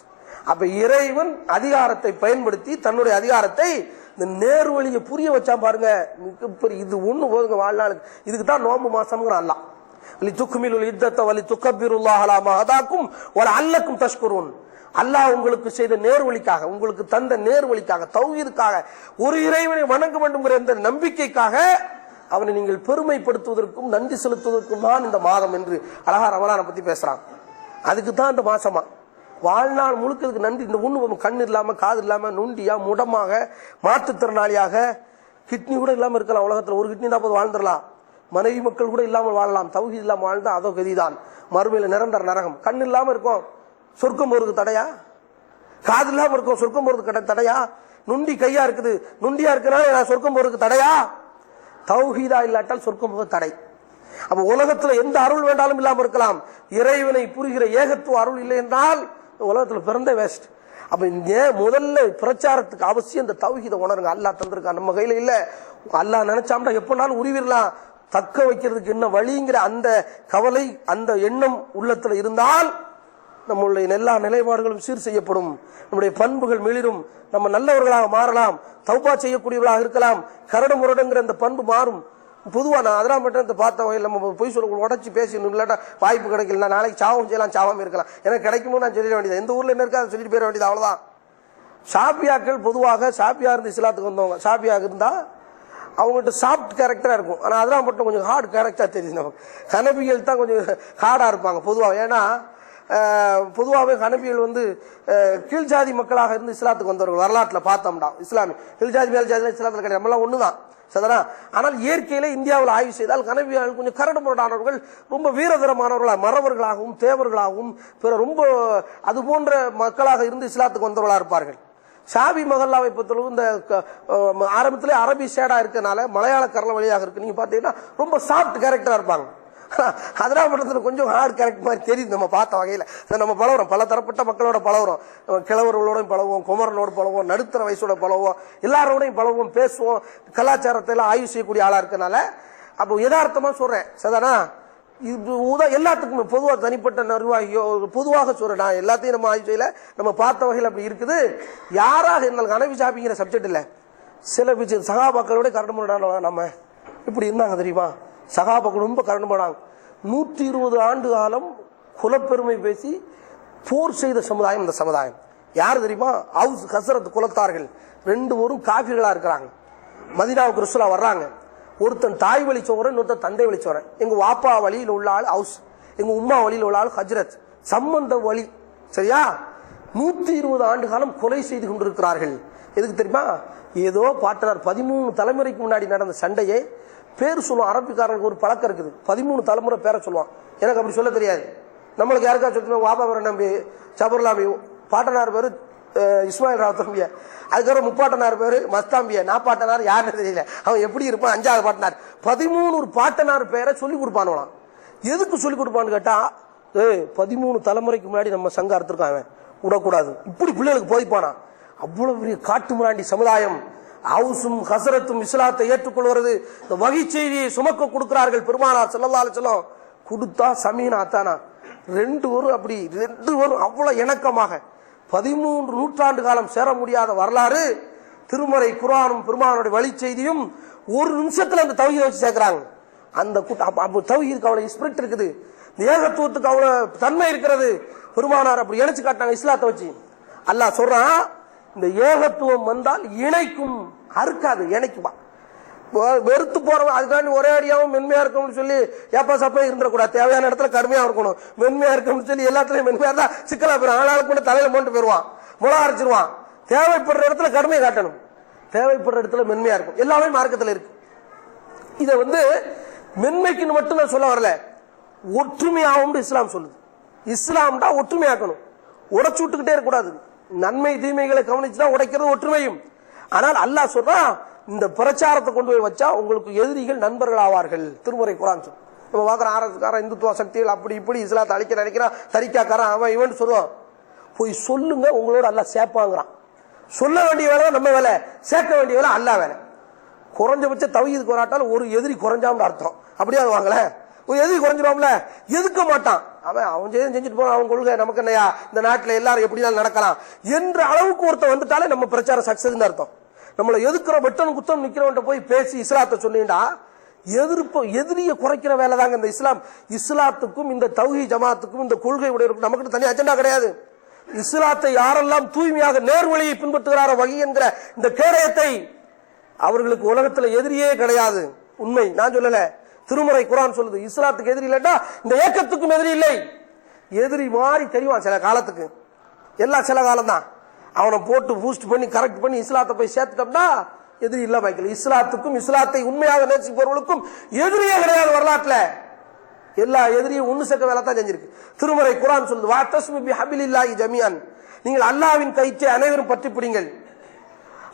அப்ப இறைவன் அதிகாரத்தை பயன்படுத்தி தன்னுடைய அதிகாரத்தை இந்த நேர்வழியை புரிய வச்சா பாருங்க. மிகப்பெரிய இது ஒண்ணு போதுங்க வாழ்நாளுக்கு. இதுக்கு தான் நோம்பு மாசம்ங்கிற அல்லாஹ். லிதுக்மிலுல் இத்தத வலிதுகப்பிருல்லாஹ அலா மா ஹதாக்கும் வலஅல்லக்கும் தஷ்குரூன். அல்லாஹ் உங்களுக்கு செய்த நேர்வழிக்காக, உங்களுக்கு தந்த நேர்வழிக்காக, தௌஹீதுக்காக, ஒரு இறைவனை வணங்க வேண்டும்ங்கிற இந்த நம்பிக்கைக்காக அவனை நீங்கள் பெருமைப்படுத்துவதற்கும் நன்றி செலுத்துவதற்கும் தான் இந்த மாதம் என்று அழகா ரமலானை பத்தி பேசுறான். அதுக்கு தான் இந்த மாசமா. வாழ்நாள் முழுக்கிறதுக்கு நன்றி. இந்த ஒண்ணு கண் இல்லாம காது இல்லாம நொண்டியா முடமாக மாற்றுத்திறனாளியாக கிட்னி கூட இல்லாம இருக்கலாம். உலகத்துல ஒரு கிட்னி தான் போது வாழ்ந்துடலாம். மனைவி மக்கள் கூட இல்லாமல் வாழலாம். தௌஹீத் இல்லாம வாழ்ந்தா அதோ கதிதான், மறுமையில நிரந்தர நரகம். கண் இல்லாம இருக்கும் சொர்க்கம் போறதுக்கு தடையா? காது இல்லாம இருக்கும் சொர்க்கம் போறதுக்கு தடையா? நுண்டி கையா இருக்குது, நுண்டியா இருக்கிறனால நான் சொர்க்கம் போறதுக்கு தடையா? தௌஹீதா இல்லாட்டால் சொர்க்கம் போக தடை. அப்ப உலகத்துல எந்த அருள் வேண்டாலும் இல்லாம இருக்கலாம், இறைவனை புரிகிற ஏகத்துவ அருள் இல்லை என்றால் உலகத்துல பிறந்த வேஸ்ட். அப்ப முதல்ல பிரச்சாரத்துக்கு அவசியம் இந்த தௌஹீதை உணருங்க. அல்லாஹ் தந்திருக்கான், நம்ம கையில இல்ல. அல்லாஹ் நினைச்சாம்னா எப்பனாலும் உருவிடலாம். தக்க வைக்கிறதுக்கு என்ன வழிங்கிற அந்த கவலை, அந்த எண்ணம் உள்ளத்துல இருந்தால் நம்மளுடைய எல்லா நிலைப்பாடுகளும் சீர் செய்யப்படும், நம்முடைய பண்புகள் மிளிரும், நம்ம நல்லவர்களாக மாறலாம், தௌபா செய்யக்கூடியவர்களாக இருக்கலாம், கரடு முரடுங்கிற அந்த பண்பு மாறும். பொதுவா நான் அதெல்லாம் மட்டும் பார்த்த வகையில் நம்ம பொய் சொல்ல உடச்சி பேசணும். இல்லாட்டா வாய்ப்பு கிடைக்கல, நாளைக்கு சாவம் செய்யலாம், சாவாம இருக்கலாம். எனக்கு கிடைக்குமோ நான் சொல்லிட வேண்டியது. எந்த ஊர்ல என்ன இருக்கா அதை சொல்லிட்டு போயிட வேண்டியது, அவ்வளவுதான். ஷாபியாக்கள் பொதுவாக ஷாபியா இருந்து இஸ்லாத்துக்கு வந்தவங்க. ஷாபியாக இருந்தா அவங்ககிட்ட சாஃப்ட் கேரக்டரா இருக்கும், ஆனா அதெல்லாம் மட்டும் கொஞ்சம் ஹார்ட் கேரக்டரா தெரியும். நம்ம ஹனபிகள் தான் கொஞ்சம் ஹார்டா இருப்பாங்க பொதுவாக. ஏன்னா பொதுவாகவே ஹனபிகள் வந்து கீழ்ஜாதி மக்களாக இருந்து இஸ்லாத்துக்கு வந்தவர்கள் வரலாற்றில் பார்த்தோம்டா. இஸ்லாமி கீழ்ஜாதி மேல் ஜாதி இஸ்லாத்தில் கிடையாது, நம்மளாம் ஒன்று தான். சரிதானா? ஆனால் இயற்கையில இந்தியாவில் ஆய்வு செய்தால் ஹனபிகள் கொஞ்சம் கரடு முரடானவர்கள், ரொம்ப வீரதரமானவர்களாக, மறவர்களாகவும் தேவர்களாகவும் பிற ரொம்ப அது போன்ற மக்களாக இருந்து இஸ்லாத்துக்கு வந்தவர்களாக இருப்பார்கள். ஷாபி மஹல்லாவை பொறுத்தளவு இந்த ஆரம்பத்திலே அரபி ஷேடா இருக்கனால மலையாள கரல வழியாக இருக்கு. நீங்க பாத்தீங்கன்னா ரொம்ப சாஃப்ட் கேரக்டரா இருப்பாங்க. அதனால மட்டும் கொஞ்சம் ஹார்ட் கேரக்டர் மாதிரி தெரியுது நம்ம பார்த்த வகையில். நம்ம பழகுறோம், பல தரப்பட்ட மக்களோட பழகுறோம், கிழவர்களோடையும் பழகுவோம், குமரனோடு பழகுவோம், நடுத்தர வயசோட பழகுவோம், எல்லாரோடையும் பழகுவோம், பேசுவோம், கலாச்சாரத்தை எல்லாம் ஆய்வு செய்யக்கூடிய ஆளா இருக்கனால அப்போ யதார்த்தமா சொல்றேன். சரிதானா? இது எல்லாத்துக்குமே பொதுவாக தனிப்பட்ட நிர்வாகியோ பொதுவாக சொல்றேன், நான் எல்லாத்தையும் நம்ம ஆய்வு செய்யல, நம்ம பார்த்த வகையில் அப்படி இருக்குது. யாராக இருந்தாலும் ஹனபி ஷாஃபிங்கிற சப்ஜெக்ட் இல்லை, சில விஷயம் சகாபாக்களோட கரண்டு போடாங்க. நம்ம இப்படி இருந்தாங்க தெரியுமா? சகாபாக்கள் ரொம்ப கரண்டு போனாங்க. 120 ஆண்டு காலம் குலப்பெருமை பேசி போர் செய்த சமுதாயம் இந்த சமுதாயம். யார் தெரியுமா? அவுஸ் ஹஸ்ரத் குலத்தார்கள் 2 பேரும் காஃபிர்களா இருக்கிறாங்க. மதீனாவுக்கு ரசூலா வர்றாங்க. ஒருத்தன் தாய் வழி சோரன், இன்னொருத்தன் தந்தை வழி சோரன். எங்க வாப்பா வழியில் உள்ள ஆள் அவுஸ், எங்க உம்மா வழியில் உள்ள ஆள் ஹஜ்ரத், சம்பந்த வழி. சரியா? 120 ஆண்டு காலம் கொலை செய்து கொண்டிருக்கிறார்கள். எதுக்கு தெரியுமா? ஏதோ பாட்டனார் 13 தலைமுறைக்கு முன்னாடி நடந்த சண்டையை பேர் சொல்லுவான். அரபிக்காரனுக்கு ஒரு பழக்கம் இருக்குது, 13 தலைமுறை பேரை சொல்லுவான். எனக்கு அப்படி சொல்ல தெரியாது. நம்மளுக்கு யாருக்கா சொல்லுவோம், வாப்பா பேர் நம்பி சபர்லாமி, பாட்டனார் பேரு இஸ்மாயில் ராவ் தம்பியா, அதுக்கப்புறம் முப்பாட்டனார் பேரு மஸ்தாம்பியா, நான் பாட்டனார் யாருன்னு தெரியல, அவன் எப்படி இருப்பான் 5வது பாட்டனார். 13 பாட்டனார் பேரை சொல்லி கொடுப்பானுலாம். எதுக்கு சொல்லி கொடுப்பான்னு கேட்டா, 13 தலைமுறைக்கு முன்னாடி நம்ம சங்கம் அறுத்திருக்கான், அவன் விடக்கூடாது, இப்படி பிள்ளைகளுக்கு போதிப்பானா. அவ்வளவு பெரிய காட்டு முராண்டி சமுதாயம். அவுசும் ஹசரத்தும் இஸ்லாத்தை ஏற்றுக்கொள்வது, இந்த வகை செய்தியை சுமக்க கொடுக்கிறார்கள் பெருமானார் ஸல்லல்லாஹு அலைஹி வஸல்லம். கொடுத்தா சமீனா அத்தானா, 2 பேரும் அப்படி 2 பேரும் அவ்வளவு இணக்கமாக 13 நூற்றாண்டு காலம் சேர முடியாத வரலாறு. திருமறை குர்ஆனும் பெருமானுடைய வழி செய்தியும் ஒரு நிமிஷத்துல அந்த தௌஹீதை வச்சு சேர்க்கிறாங்க. அந்த தௌஹீதுக்கு அவ்வளவு ஸ்பிரிட் இருக்குது, ஏகத்துவத்துக்கு அவ்வளவு தன்மை இருக்கிறது. பெருமானார் அப்படி இணைச்சு காட்டினாங்க இஸ்லாத்தை வச்சு. அல்லாஹ் சொல்றான், இந்த ஏகத்துவம் வந்தால் இணைக்கும், அறுக்காது, இணைக்குமா. வெறுத்து போறவன் அதுக்காண்டி ஒரே அடியாவும் மென்மையா இருக்கணும்னு சொல்லி ஏப்பா சப்பா இருந்துடக்கூடாது. தேவையான இடத்துல கடுமையா இருக்கணும், மென்மையா இருக்கணும்னு சொல்லி எல்லாத்துலயும் மென்மையா இருந்தா சிக்கலா போயிடும். ஆளாளுக்கு கூட தலையில போட்டு போயிடுவான், முளை அரைச்சிருவான். தேவைப்படுற இடத்துல கடுமையை காட்டணும், தேவைப்படுற இடத்துல மென்மையா இருக்கும். எல்லாமே மார்க்கத்தில் இருக்கு. இதை மென்மைக்குன்னு மட்டும் நான் சொல்ல வரல, ஒற்றுமையாகும் இஸ்லாம் சொல்லுது. இஸ்லாம்டா ஒற்றுமையாக்கணும், உடைச்சு விட்டுக்கிட்டே இருக்கக்கூடாது. நன்மை தீமைகளை கவனிச்சுதான் உடைக்கிறது ஒற்றுமையும். ஆனால் அல்லாஹ் சொல்றா, இந்த பிரச்சாரத்தை கொண்டு போய் வச்சா உங்களுக்கு எதிரிகள் நண்பர்கள் ஆவார்கள். திருமுறை குர்ஆன் சொல்லு. நம்ம பார்க்குற ஆர்எஸ்காரன், இந்துத்துவ சக்திகள் அப்படி இப்படி இஸ்லாத்தை அழிக்க நினைக்கிறான், தரிக்காக்காரன், அவன் இவன் சொல்லுவான். போய் சொல்லுங்க, உங்களோட அல்லாஹ் சேர்ப்பாங்கிறான். சொல்ல வேண்டிய வேலை நம்ம வேலை, சேர்க்க வேண்டிய வேலை அல்லாஹ் வேலை. குறைஞ்சபட்ச தௌஹீதுக்கு வராட்டாலும் ஒரு எதிரி குறைஞ்சாம்னு அர்த்தம். அப்படியே வாங்கல, ஒரு எதிரி குறைஞ்சிருவான்ல, எதுக்க மாட்டான். அவன் செஞ்சுட்டு போன அவன் கொள்கை நமக்கு என்னையா, இந்த நாட்டில் எல்லாரும் எப்படினாலும் நடக்கலாம் என்ற அளவுக்கு ஒருத்தன் வந்துட்டாலே நம்ம பிரச்சாரம் சக்சஸ் அர்த்தம். நம்மளை எதுக்குற வெட்டனும் குத்தம் நிக்கிறவன்ட்ட போய் பேசி இஸ்லாத்தை சொன்னீண்டா எதிரியை குறைக்கிற வேலை தாங்க இந்த இஸ்லாம். இஸ்லாத்துக்கும் இந்த தௌஹீத் ஜமாத்துக்கும் இந்த கொள்கை உடையவருக்கும் நமக்கு தனி அஜெண்டா கிடையாது. இஸ்லாத்தை யாரெல்லாம் தூய்மையாக நேர்வழியை பின்பற்றுகிறார வகை என்கிற இந்த கேடயத்தை அவர்களுக்கு உலகத்துல எதிரியே கிடையாது. உண்மை, நான் சொல்லல, திருமுறை குர்ஆன் சொல்லுது. இஸ்லாத்துக்கு எதிரி இல்லைன்னா இந்த ஏக்கத்துக்கும் எதிரி இல்லை. எதிரி மாறி தெரிவான் சில காலத்துக்கு, எல்லாம் சில காலம் தான். அவனை போட்டு பூஸ்ட் பண்ணி கரெக்ட் பண்ணி இஸ்லாத்தை போய் சேர்த்துட்டோம்னா எதிரி இல்ல வைக்கல. இஸ்லாத்துக்கும் இஸ்லாத்தை உண்மையாக நேசிப்பவர்களுக்கும் எதிரியே கிடையாது. வரலாற்றுல எல்லா எதிரியும் ஒண்ணு சேர்க்க வேலை தான் செஞ்சிருக்கு. திருமுறை குர்ஆன் சொல்லுது, வஅத்தஸ்மு பிஹபிலில்லாஹி ஜமீஅன், நீங்கள் அல்லாஹ்வின் கயிற்றை அனைவரும் பற்றி பிடிங்கள்,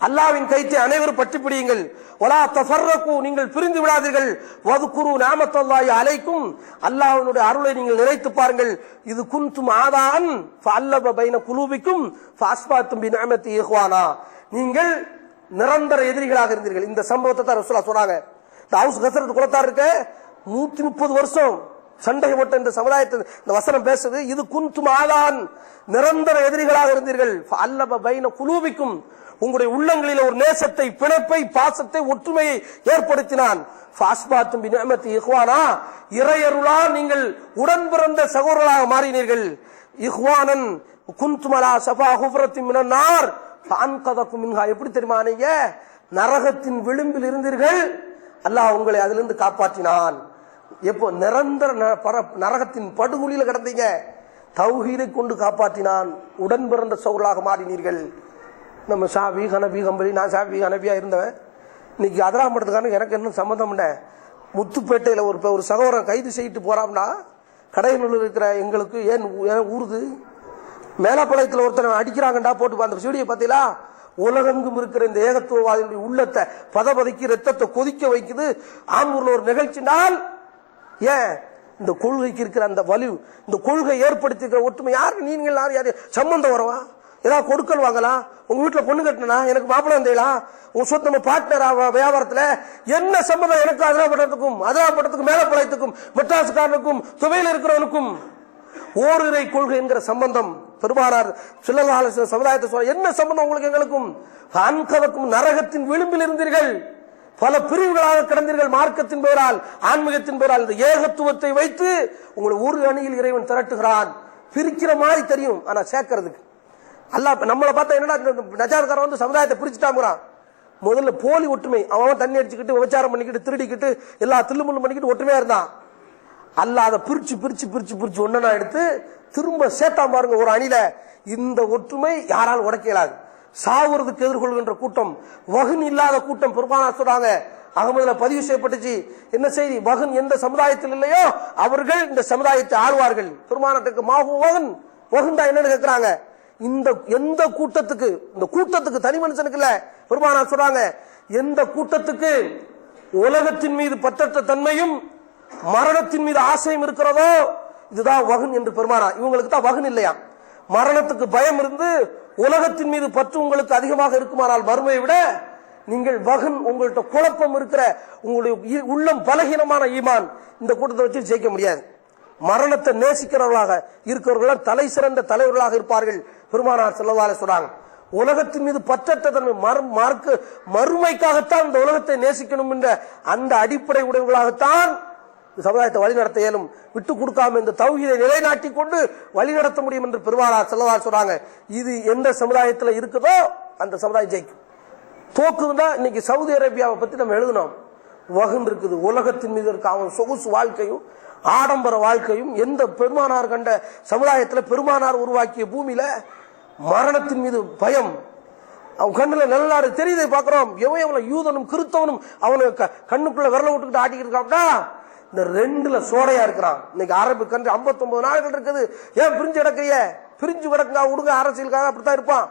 அல்லாஹ்வின் கயிற்றை அனைவரும் பற்றி பிடியுங்கள். வலா தஃபர்ரகு, நீங்கள் பிரிந்து விடாதீர்கள். வதுகுரு நிஅமத்தல்லாஹி அலைக்கும், அல்லாஹ்வுடைய அருளை நீங்கள் நினைத்து பாருங்கள். இது குன்தும் ஆதான் ஃபஅல்லப பைன குலூபிக்கும் ஃபஅஸ்பாத்தும் பிநிஅமத்தி இஹ்வானா, நீங்கள் நிரந்தர எதிரிகளாக இருந்தீர்கள். இந்த சம்பவத்தை தான் ரசூலுல்லாஹ் சொன்னாங்க. இந்த ஹவுஸ் கஸரத் குலத்தார் இருக்க 130 வருஷம் சண்டை போட்ட இந்த சமுதாயத்தை இந்த வசனம் பேசுது. இது குன்தும் ஆதான், நிரந்தர எதிரிகளாக இருந்தீர்கள். ஃபஅல்லப பைன குலூபிக்கும், உங்களுடைய உள்ளங்களில் ஒரு நேசத்தை, பிணைப்பை, பாசத்தை, ஒற்றுமையை ஏற்படுத்தினான். ஃபாஸ்பாத்தும் பிநிஅமத்தி இஹ்வானா, இறையருளால் நீங்கள் உடன் பிறந்த சகோதரர்களாக மாறினீர்கள். இஹ்வானன் குன்தும் அலா ஸஃபா ஹுஃப்ரத்தின் மினன் நார் ஃபஅன்கதகும் மின்ஹா, எப்படி தெரியுமா, நீங்க நரகத்தின் விளிம்பில் இருந்தீர்கள், அல்லாஹ் உங்களை அதிலிருந்து காப்பாற்றினான். எப்போ? நிரந்தர நரகத்தின் படுகொலியில கிடந்தீங்க, தௌஹீதை கொண்டு காப்பாற்றினான். உடன் பிறந்த சௌர்களாக மாறினீர்கள். நம்ம ஷாஃபி ஹனபி கம்பெனி, நான் ஷாஃபி ஹனபியா இருந்தவன். இன்னைக்கு அதராமட்டத்துக்கான எனக்கு என்ன சம்மந்தம் இல்லை. முத்துப்பேட்டையில் ஒரு சகோதரன் கைது செய்யிட்டு போறான்னா கடையனூரில் இருக்கிற எங்களுக்கு ஏன் ஊறுது? மேலப்பாளையத்தில் ஒருத்தனை அடிக்கிறாங்கண்டா போட்டு அந்த வீடியோ பார்த்தீங்களா? உலகெங்கும் இருக்கிற இந்த ஏகத்துவவாதிகளுடைய உள்ளத்தை பதபதைக்கு ரத்தத்தை கொதிக்க வைக்குது. ஆம்பூர்ல ஒரு நிகழ்ச்சினால் ஏன் இந்த கொள்கைக்கு இருக்கிற அந்த வலு, இந்த கொள்கை ஏற்படுத்திக்கிற ஒற்றுமை யாரு? நீங்கள் யாரு சம்பந்தம் வரவா? ஏதாவது கொடுக்கல் வாங்கலாம்? உங்க வீட்டுல பொண்ணு கட்டினா எனக்கு மாப்பிள்ளை வந்தீங்களா? உங்க சொத்து நம்ம பார்ட்னர் வியாபாரத்துல என்ன சம்பந்தம்? எனக்கு அதிராப்பட்டத்துக்கும் மேலப்பாளையத்துக்கும் மெட்ராஸ்காரனுக்கும் துவையில் இருக்கிறவனுக்கும் ஓரிரை கொள்கை என்கிற சம்பந்தம் பெருமானார் ஸல்லல்லாஹு அலைஹி வஸல்லம் சமுதாயத்தை சொல்ல என்ன சம்பந்தம் உங்களுக்கு எங்களுக்கும்? அன்கதக்கும் நரகத்தின் விளிம்பில் இருந்தீர்கள், பல பிரிவுகளாக கிடந்தீர்கள். மார்க்கத்தின் பெயரால், ஆன்மீகத்தின் பெயரால் இந்த ஏகத்துவத்தை வைத்து உங்களை ஒரு அணியில் இறைவன் திரட்டுகிறான். பிரிக்கிற மாதிரி தெரியும், ஆனா சேர்க்கறதுக்கு அல்லாஹ் நம்மளை பார்த்தா என்னடா நஜார்காரன் வந்து சமுதாயத்தை பிரிச்சுட்டாங்கிறான். முதல்ல போலி ஒற்றுமை. அவன் தண்ணி அடிச்சுக்கிட்டு விபச்சாரம் பண்ணிக்கிட்டு திருடிக்கிட்டு எல்லா தில்லுமுள்ளும் பண்ணிக்கிட்டு ஒற்றுமையா இருந்தான். அல்லாஹ் அதை பிரிச்சு பிரிச்சு பிரிச்சு பிரிச்சு ஒன்னா எடுத்து திரும்ப சேர்த்தான் பாருங்க ஒரு அணில. இந்த ஒற்றுமை யாரால் உடைக்க இயலாது. சாவுறதுக்கு எதிர்கொள்கின்ற கூட்டம், வகுன் இல்லாத கூட்டம். பெருமானார் சொல்றாங்க, அகமதுல பதிவு செய்யப்பட்டுச்சு. என்ன செய்தி? வகுன் எந்த சமுதாயத்தில் இல்லையோ அவர்கள் இந்த சமுதாயத்தை ஆழ்வார்கள். பெருமானாருக்கு மாகு வகுன், வகுண்டா என்னன்னு கேட்கிறாங்க. இந்த எந்த கூட்டத்துக்கு, இந்த கூட்டத்துக்கு தனி மனுஷனுக்கு இல்ல, பெருமானார் சொல்றாங்க, எந்த கூட்டத்துக்கு உலகத்தின் மீது பற்றற்ற தன்மையும் மரணத்தின் மீது ஆசையும் இருக்கிறதோ இதுதான் வகுன் என்று பெருமானார். இவங்களுக்கு தான் வகுன் இல்லையா? மரணத்துக்கு பயம் இருந்து உலகத்தின் மீது பற்று உங்களுக்கு அதிகமாக இருக்குமானால் மறுமையை விட நீங்கள் வகுன், உங்கள்கிட்ட குழப்பம் இருக்கிற உங்களுடைய உள்ளம் பலகீனமான ஈமான், இந்த கூட்டத்தை வச்சு ஜெயிக்க முடியாது. மரணத்தை நேசிக்கிறவர்களாக இருக்கிறவர்கள் தலை சிறந்த தலைவர்களாக இருப்பார்கள். பெருமானார் ஸல்லல்லாஹு அலைஹி வஸல்லம் சொல்றாங்க, உலகத்தின் மீது பற்றற்ற தன்மை, மறுமைக்காகத்தான் இந்த உலகத்தை நேசிக்கணும் என்ற அந்த அடிப்படை உடையவர்களாகத்தான் சமுதாயத்தை வழிநடத்த இயலும். விட்டு கொடுக்காம இந்த தௌஹீதை நிலைநாட்டி கொண்டு வழிநடத்த முடியும் என்று பெருமானார் ஸல்லல்லாஹு அலைஹி வஸல்லம் சொல்றாங்க. இது எந்த சமுதாயத்தில் இருக்குதோ அந்த சமுதாயம் ஜெயிக்கும். தோக்குதான். இன்னைக்கு சவுதி அரேபியாவை பத்தி நம்ம எழுதணும். வகுன் இருக்குது, உலகத்தின் மீது இருக்க அவன் சொகுசு வாழ்க்கையும் ஆடம்பர வாழ்க்கையும். எந்த பெருமானார் கண்ட சமுதாயத்தில், பெருமானார் உருவாக்கிய பூமியில மரணத்தின் மீது பயம். அவன் கண்ணுல நல்லாரு தெரியுதை பாக்குறோம். எவன் யூதனும் கிறிஸ்தவனும் அவனுக்கு கண்ணுக்குள்ள விரல விட்டுக்கிட்டு ஆட்டிக்கிட்டு இருக்கான்டா. இந்த ரெண்டுல சோடையா இருக்கிறான். இன்னைக்கு அரபு கண்ட்ரி 59 நாடுகள் இருக்குது. ஏன் பிரிஞ்சு கிடக்கிறிய? பிரிஞ்சு கிடக்குங்க விடுங்க, அரசியலுக்காக அப்படித்தான் இருப்பான்.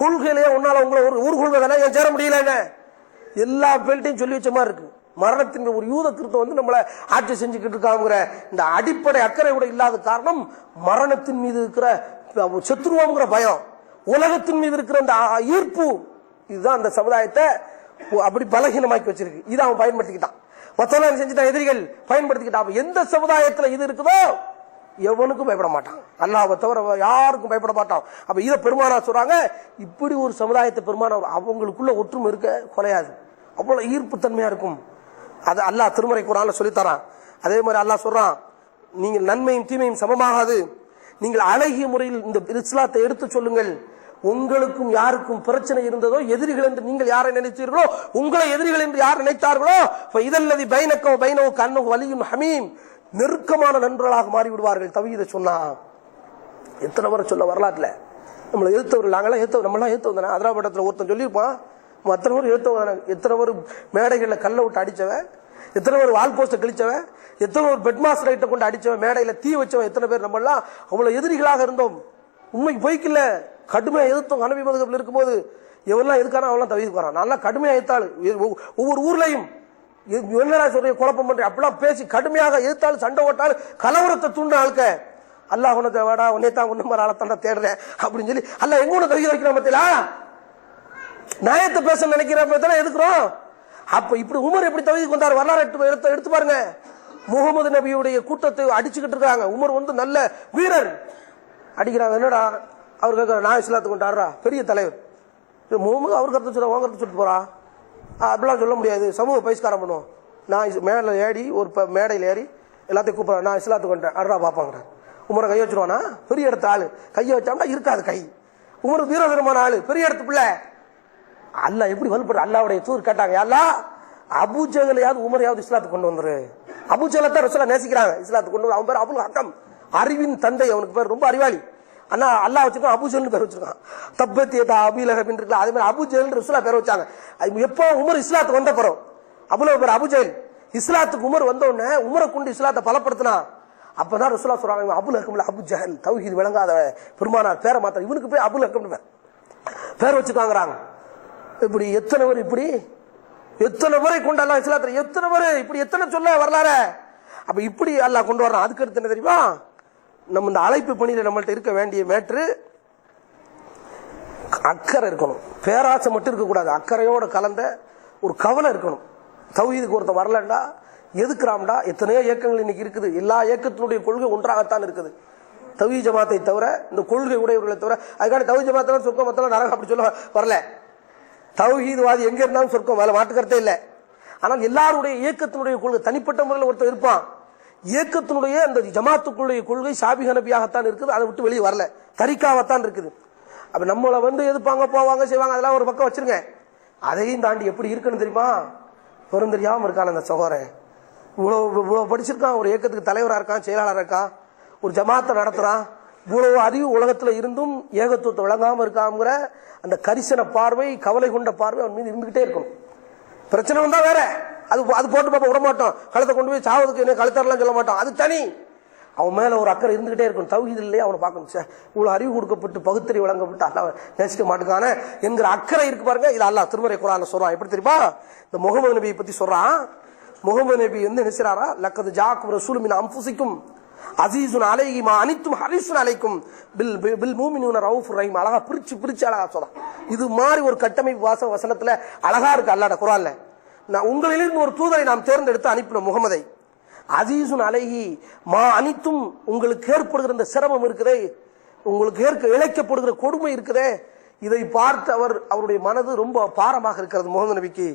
கொள்கையிலேயே உன்னால உங்களை ஒரு கொள்கை தானே ஏன் சேர முடியல? என்ன எல்லா பேல்ட்டையும் சொல்லி வச்ச மாதிரி இருக்கு. மரணத்தின் ஒரு யூத கிறிஸ்தவம் வந்து நம்மளை ஆட்சி செஞ்சுக்கிட்டு இருக்காங்கிற இந்த அடிப்படை அக்கறை கூட இல்லாத காரணம் மரணத்தின் மீது இருக்கிற செத்துருவோங்கிற பயம், உலகத்தின் மீது இருக்கிற அந்த ஈர்ப்பு. இதுதான் அந்த சமுதாயத்தை அப்படி பலகீனமாக்கி வச்சிருக்கு. இதை அவன் பயன்படுத்திக்கிட்டான். மத்தவங்க செஞ்சுட்டான், எதிரிகள் பயன்படுத்திக்கிட்டான். எந்த சமுதாயத்தில் இது இருக்குதோ எவனுக்கும் பயப்பட மாட்டான். அல்லாஹ்வை தவிர யாருக்கும் பயப்பட மாட்டான். அப்ப இதை பெருமானார் சொல்றாங்க. இப்படி ஒரு சமுதாயத்தை பெருமானார் அவங்களுக்குள்ள ஒற்றுமை இருக்க குறையாது, அவ்வளவு ஈர்ப்பு தன்மையா இருக்கும். அது அல்லாஹ் திருமறை குர்ஆன்ல சொல்லித்தரான். அதே மாதிரி அல்லாஹ் சொல்றான், நீங்கள் நன்மையும் தீமையும் சமமாகாது. நீங்கள் அழகிய முறையில் இந்த இஸ்லாத்தை எடுத்து சொல்லுங்கள். உங்களுக்கும் யாருக்கும் பிரச்சனை இருந்ததோ, எதிரிகள் என்று நீங்கள் யாரை நினைத்தீர்களோ, உங்களை எதிரிகள் என்று யார் நினைத்தார்களோ, இதல்லதி பைனக பைனஹு கன்னஹு வலியுன் ஹமீம், நெருக்கமான நண்பர்களாக மாறிவிடுவார்கள். தௌஹீதை சொன்னா எத்தனை முறை சொல்ல வரலாற்றுல நம்மளை எழுத்தவர்கள், நாங்களாம் எழுத்தவர், நம்மளாம் எழுத்தவன். அதிராபட்டத்தில் ஒருத்தன் சொல்லியிருப்பான், அத்தனை பேர் எழுத்தவன். எத்தனை பேர் மேடைகளில் கல்லை விட்டு அடிச்சவன், எத்தனை பேர் வால் போஸ்ட்டை கிழிச்சவன், எத்தனை பேர் பெட் மாஸ்டர் ரைட்டை கொண்டு அடிச்சவன், மேடையில் தீ வச்சவன், எத்தனை பேர். நம்மளாம் அவ்வளவு எதிரிகளாக இருந்தோம். உண்மைக்கு போய்க்கில்ல, கடுமையா எதிர்த்தோம். ஹனபி மதுஹப்ல இருக்கும்போது எவெல்லாம் எதுக்கான அவெல்லாம் தவிர்த்து வரான். நல்லா கடுமையா எதிர்த்தாள். ஒவ்வொரு ஊர்லையும் என்னடா சொல்ற குழப்பம் பண்ற அப்படிலாம் பேசி கடுமையாக எதிர்த்தாலும் சண்டை ஓட்டாலும் கலவரத்தை தூண்ட ஆளுக்க அல்லாஹ் உனக்கு வாடா உன்னே தான் உன்ன மாதிரி ஆளத்தாண்டா தேடுறேன் அப்படின்னு சொல்லி அல்லாஹ் எங்க ஒண்ணு தவிர வைக்கிற மத்தியில நியாயத்தை பேச நினைக்கிறப்ப எதுக்குறோம். அப்ப இப்படி உமர் எப்படி தவிர்த்து வந்தார் வரலாறு எடுத்து பாருங்க. முகமது நபியுடைய கூட்டத்தை அடிச்சுக்கிட்டு இருக்காங்க. உமர் வந்து நல்ல வீரர். அடிக்கிறாங்க. என்னடா அவர் கேட்கிற, நான் இஸ்லாத்துக்கு கொண்டாடுறா பெரிய தலைவர். முகமது அவர் கருத்து சொல்ல உங்க கருத்து சொல்லிட்டு போறா அப்படிலாம் சொல்ல முடியாது. சமூக பயிஸ்காரம் பண்ணுவோம். நான் மேல ஏறி ஒரு மேடையில் ஏறி எல்லாத்தையும் கூப்பிடுறேன், நான் இஸ்லாத்துக்கு கொண்டேன் அட்ரா பாப்பாங்கிறேன். உமரை கையை வச்சிருவானா? பெரிய இடத்து ஆளு. கையை வச்சாம்னா இருக்காது கை. உமர் வீரதரமான ஆளு, பெரிய இடத்து பிள்ளை. அல்லாஹ் எப்படி வலுப்படுற? அல்லாஹ்வுடைய தூதர் கேட்டாங்க, அல்லாஹ் அபூஜகலையாவது உமரையாவது இஸ்லாத்துக்கு கொண்டு வந்துரு. அபூஜகலை தான் ரசூலுல்லாஹ் நேசிக்கிறாங்க, இஸ்லாத்துக்கு கொண்டு வந்து. அவன் பேர் அபுல் ஹக்கம். அறிவின் தந்தை, அவனுக்கு பேர் ரொம்ப அறிவாளி. அண்ணா அல்லாஹ் வச்சிருக்கான், அபுஜல்னு பேர் வச்சிருக்கான். தப்பத்தியதா அபிலஹப் இருக்குல்ல, அதே மாதிரி அபுஜல் ரசூலா பேர் வச்சாங்க. எப்போ உமர் இஸ்லாத்துக்கு வந்த பிறகு அபுலஹப் பேர் அபுஜல். இஸ்லாத்துக்கு உமர் வந்த உடனே உமரை கொண்டு இஸ்லாத்தை பலப்படுத்தினா. அப்பதான் ரசூலா சொல்றாங்க, அபுலஹப்ல அபுஜஹல் தௌஹீத் விளங்காத பெருமானார் பேரை மாத்த, இவனுக்கு போய் அபுலஹப்னு பேர் வச்சுக்காங்கிறாங்க. இப்படி எத்தனை பேர், இப்படி எத்தனை முறை கொண்டு அல்லாஹ் இஸ்லாத்துல எத்தனை பேர் இப்படி எத்தனை சொல்ல வரலாற. அப்ப இப்படி அல்லாஹ் கொண்டு வர்றான். அதுக்கு அடுத்து என்ன தெரியுமா, நம்ம இந்த அழைப்பு பணியில நம்மள்ட்ட இருக்க வேண்டிய மேற்று அக்கறை இருக்கணும். பேராசை மட்டும் இருக்கக்கூடாது, அக்கறையோட கலந்த ஒரு கவலை இருக்கணும். தௌஹீதுக்கு ஒருத்த வரலண்டா எதுக்குறாம்டா. எத்தனையோ இயக்கங்கள் இன்னைக்கு இருக்குது, எல்லா இயக்கத்தினுடைய கொள்கை ஒன்றாகத்தான் இருக்குது. தௌஹீத் ஜமாத்தை தவிர, இந்த கொள்கை உடையவர்களை தவிர. அதுக்கான தௌஹீத் ஜமாத்தான் சொர்க்கம் மத்தெல்லாம் நரகம் அப்படி சொல்ல வரல. தௌஹீத்வாதி எங்க இருந்தாலும் சொர்க்கம், வேலை மாட்டுக்கிறதே இல்லை. ஆனால் எல்லாருடைய இயக்கத்தினுடைய கொள்கை தனிப்பட்ட முறையில் ஒருத்தர் இருப்பான். இயக்கத்தினுடைய அந்த ஜமாத்துக்குள்ளுடைய கொள்கை ஷாபி ஹனபியாகத்தான் இருக்குது, அதை விட்டு வெளியே வரல, தரிக்காவத்தான் இருக்குது. அப்ப நம்மளை எதிர்ப்பாங்க, போவாங்க, செய்வாங்க, அதெல்லாம் ஒரு பக்கம் வச்சிருங்க. அதையும் தாண்டி எப்படி இருக்குன்னு தெரியுமா, பெரும் தெரியாம இருக்கான் அந்த சகோதரன். இவ்வளவு படிச்சிருக்கான், ஒரு இயக்கத்துக்கு தலைவராக இருக்கான், செயலாளராக இருக்கான், ஒரு ஜமாத்தை நடத்துறான். இவ்வளவு அறிவு உலகத்துல இருந்தும் ஏகத்துவத்தை விளங்காம இருக்காங்கிற அந்த கரிசன பார்வை, கவலை கொண்ட பார்வை அவன் மீது இருந்துகிட்டே இருக்கும். பிரச்சனை வந்தா வேற, அது போட்டு பாப்பா விட மாட்டோம், கழுத்தை கொண்டு போய் சாவதுக்கு என்ன கழுத்தரலாம் சொல்ல மாட்டோம், அது தனி. அவன் மேல ஒரு அக்கறை இருந்துகிட்டே இருக்கும். தௌஹீத் இல்லையே அவனை பார்க்கணும், இவ்வளவு அறிவு கொடுக்கப்பட்டு பகுத்தறி வழங்கப்பட்டு அல்லாஹ் நேசிக்க மாட்டேங்கான என்கிற அக்கறை இருக்கு பாருங்க. இது அல்லாஹ் திருமறை குர்ஆன்ல சொல்றான். எப்படி தெரியுமா, இந்த முஹம்மது நபியை பத்தி சொல்றான். முஹம்மது நபி நினைச்சாரா, லக்கது ஜாக்கும் ரசூலும் மின் அன்ஃபுசிக்கும் அஸீஸுன் அலைஹி மா அனித்தும் ஹரிஸுன் அலைக்கும் பில் மூமினூன ரவுஃபுர் ரஹீம். அழகா பிரிச்சு அழகா சொல்றான். இது மாதிரி ஒரு கட்டமைப்பு வசனத்துல அழகா இருக்கு அல்லாஹ்வுடைய குர்ஆன்ல. நான் உங்களிலிருந்து ஒரு தூதரை நாம் தேர்ந்தெடுத்து அனுப்பின முகமதை, அஸீஸுன் அலைஹி மா அனித்தும், உங்களுக்கு ஏற்படுகிற இந்த சிரமம் இருக்குதே, உங்களுக்கு இழைக்கப்படுகிற கொடுமை இருக்குதே, இதை பார்த்து அவருடைய மனது ரொம்ப பாரமாக இருக்கிறது. முகமது நபிக்கு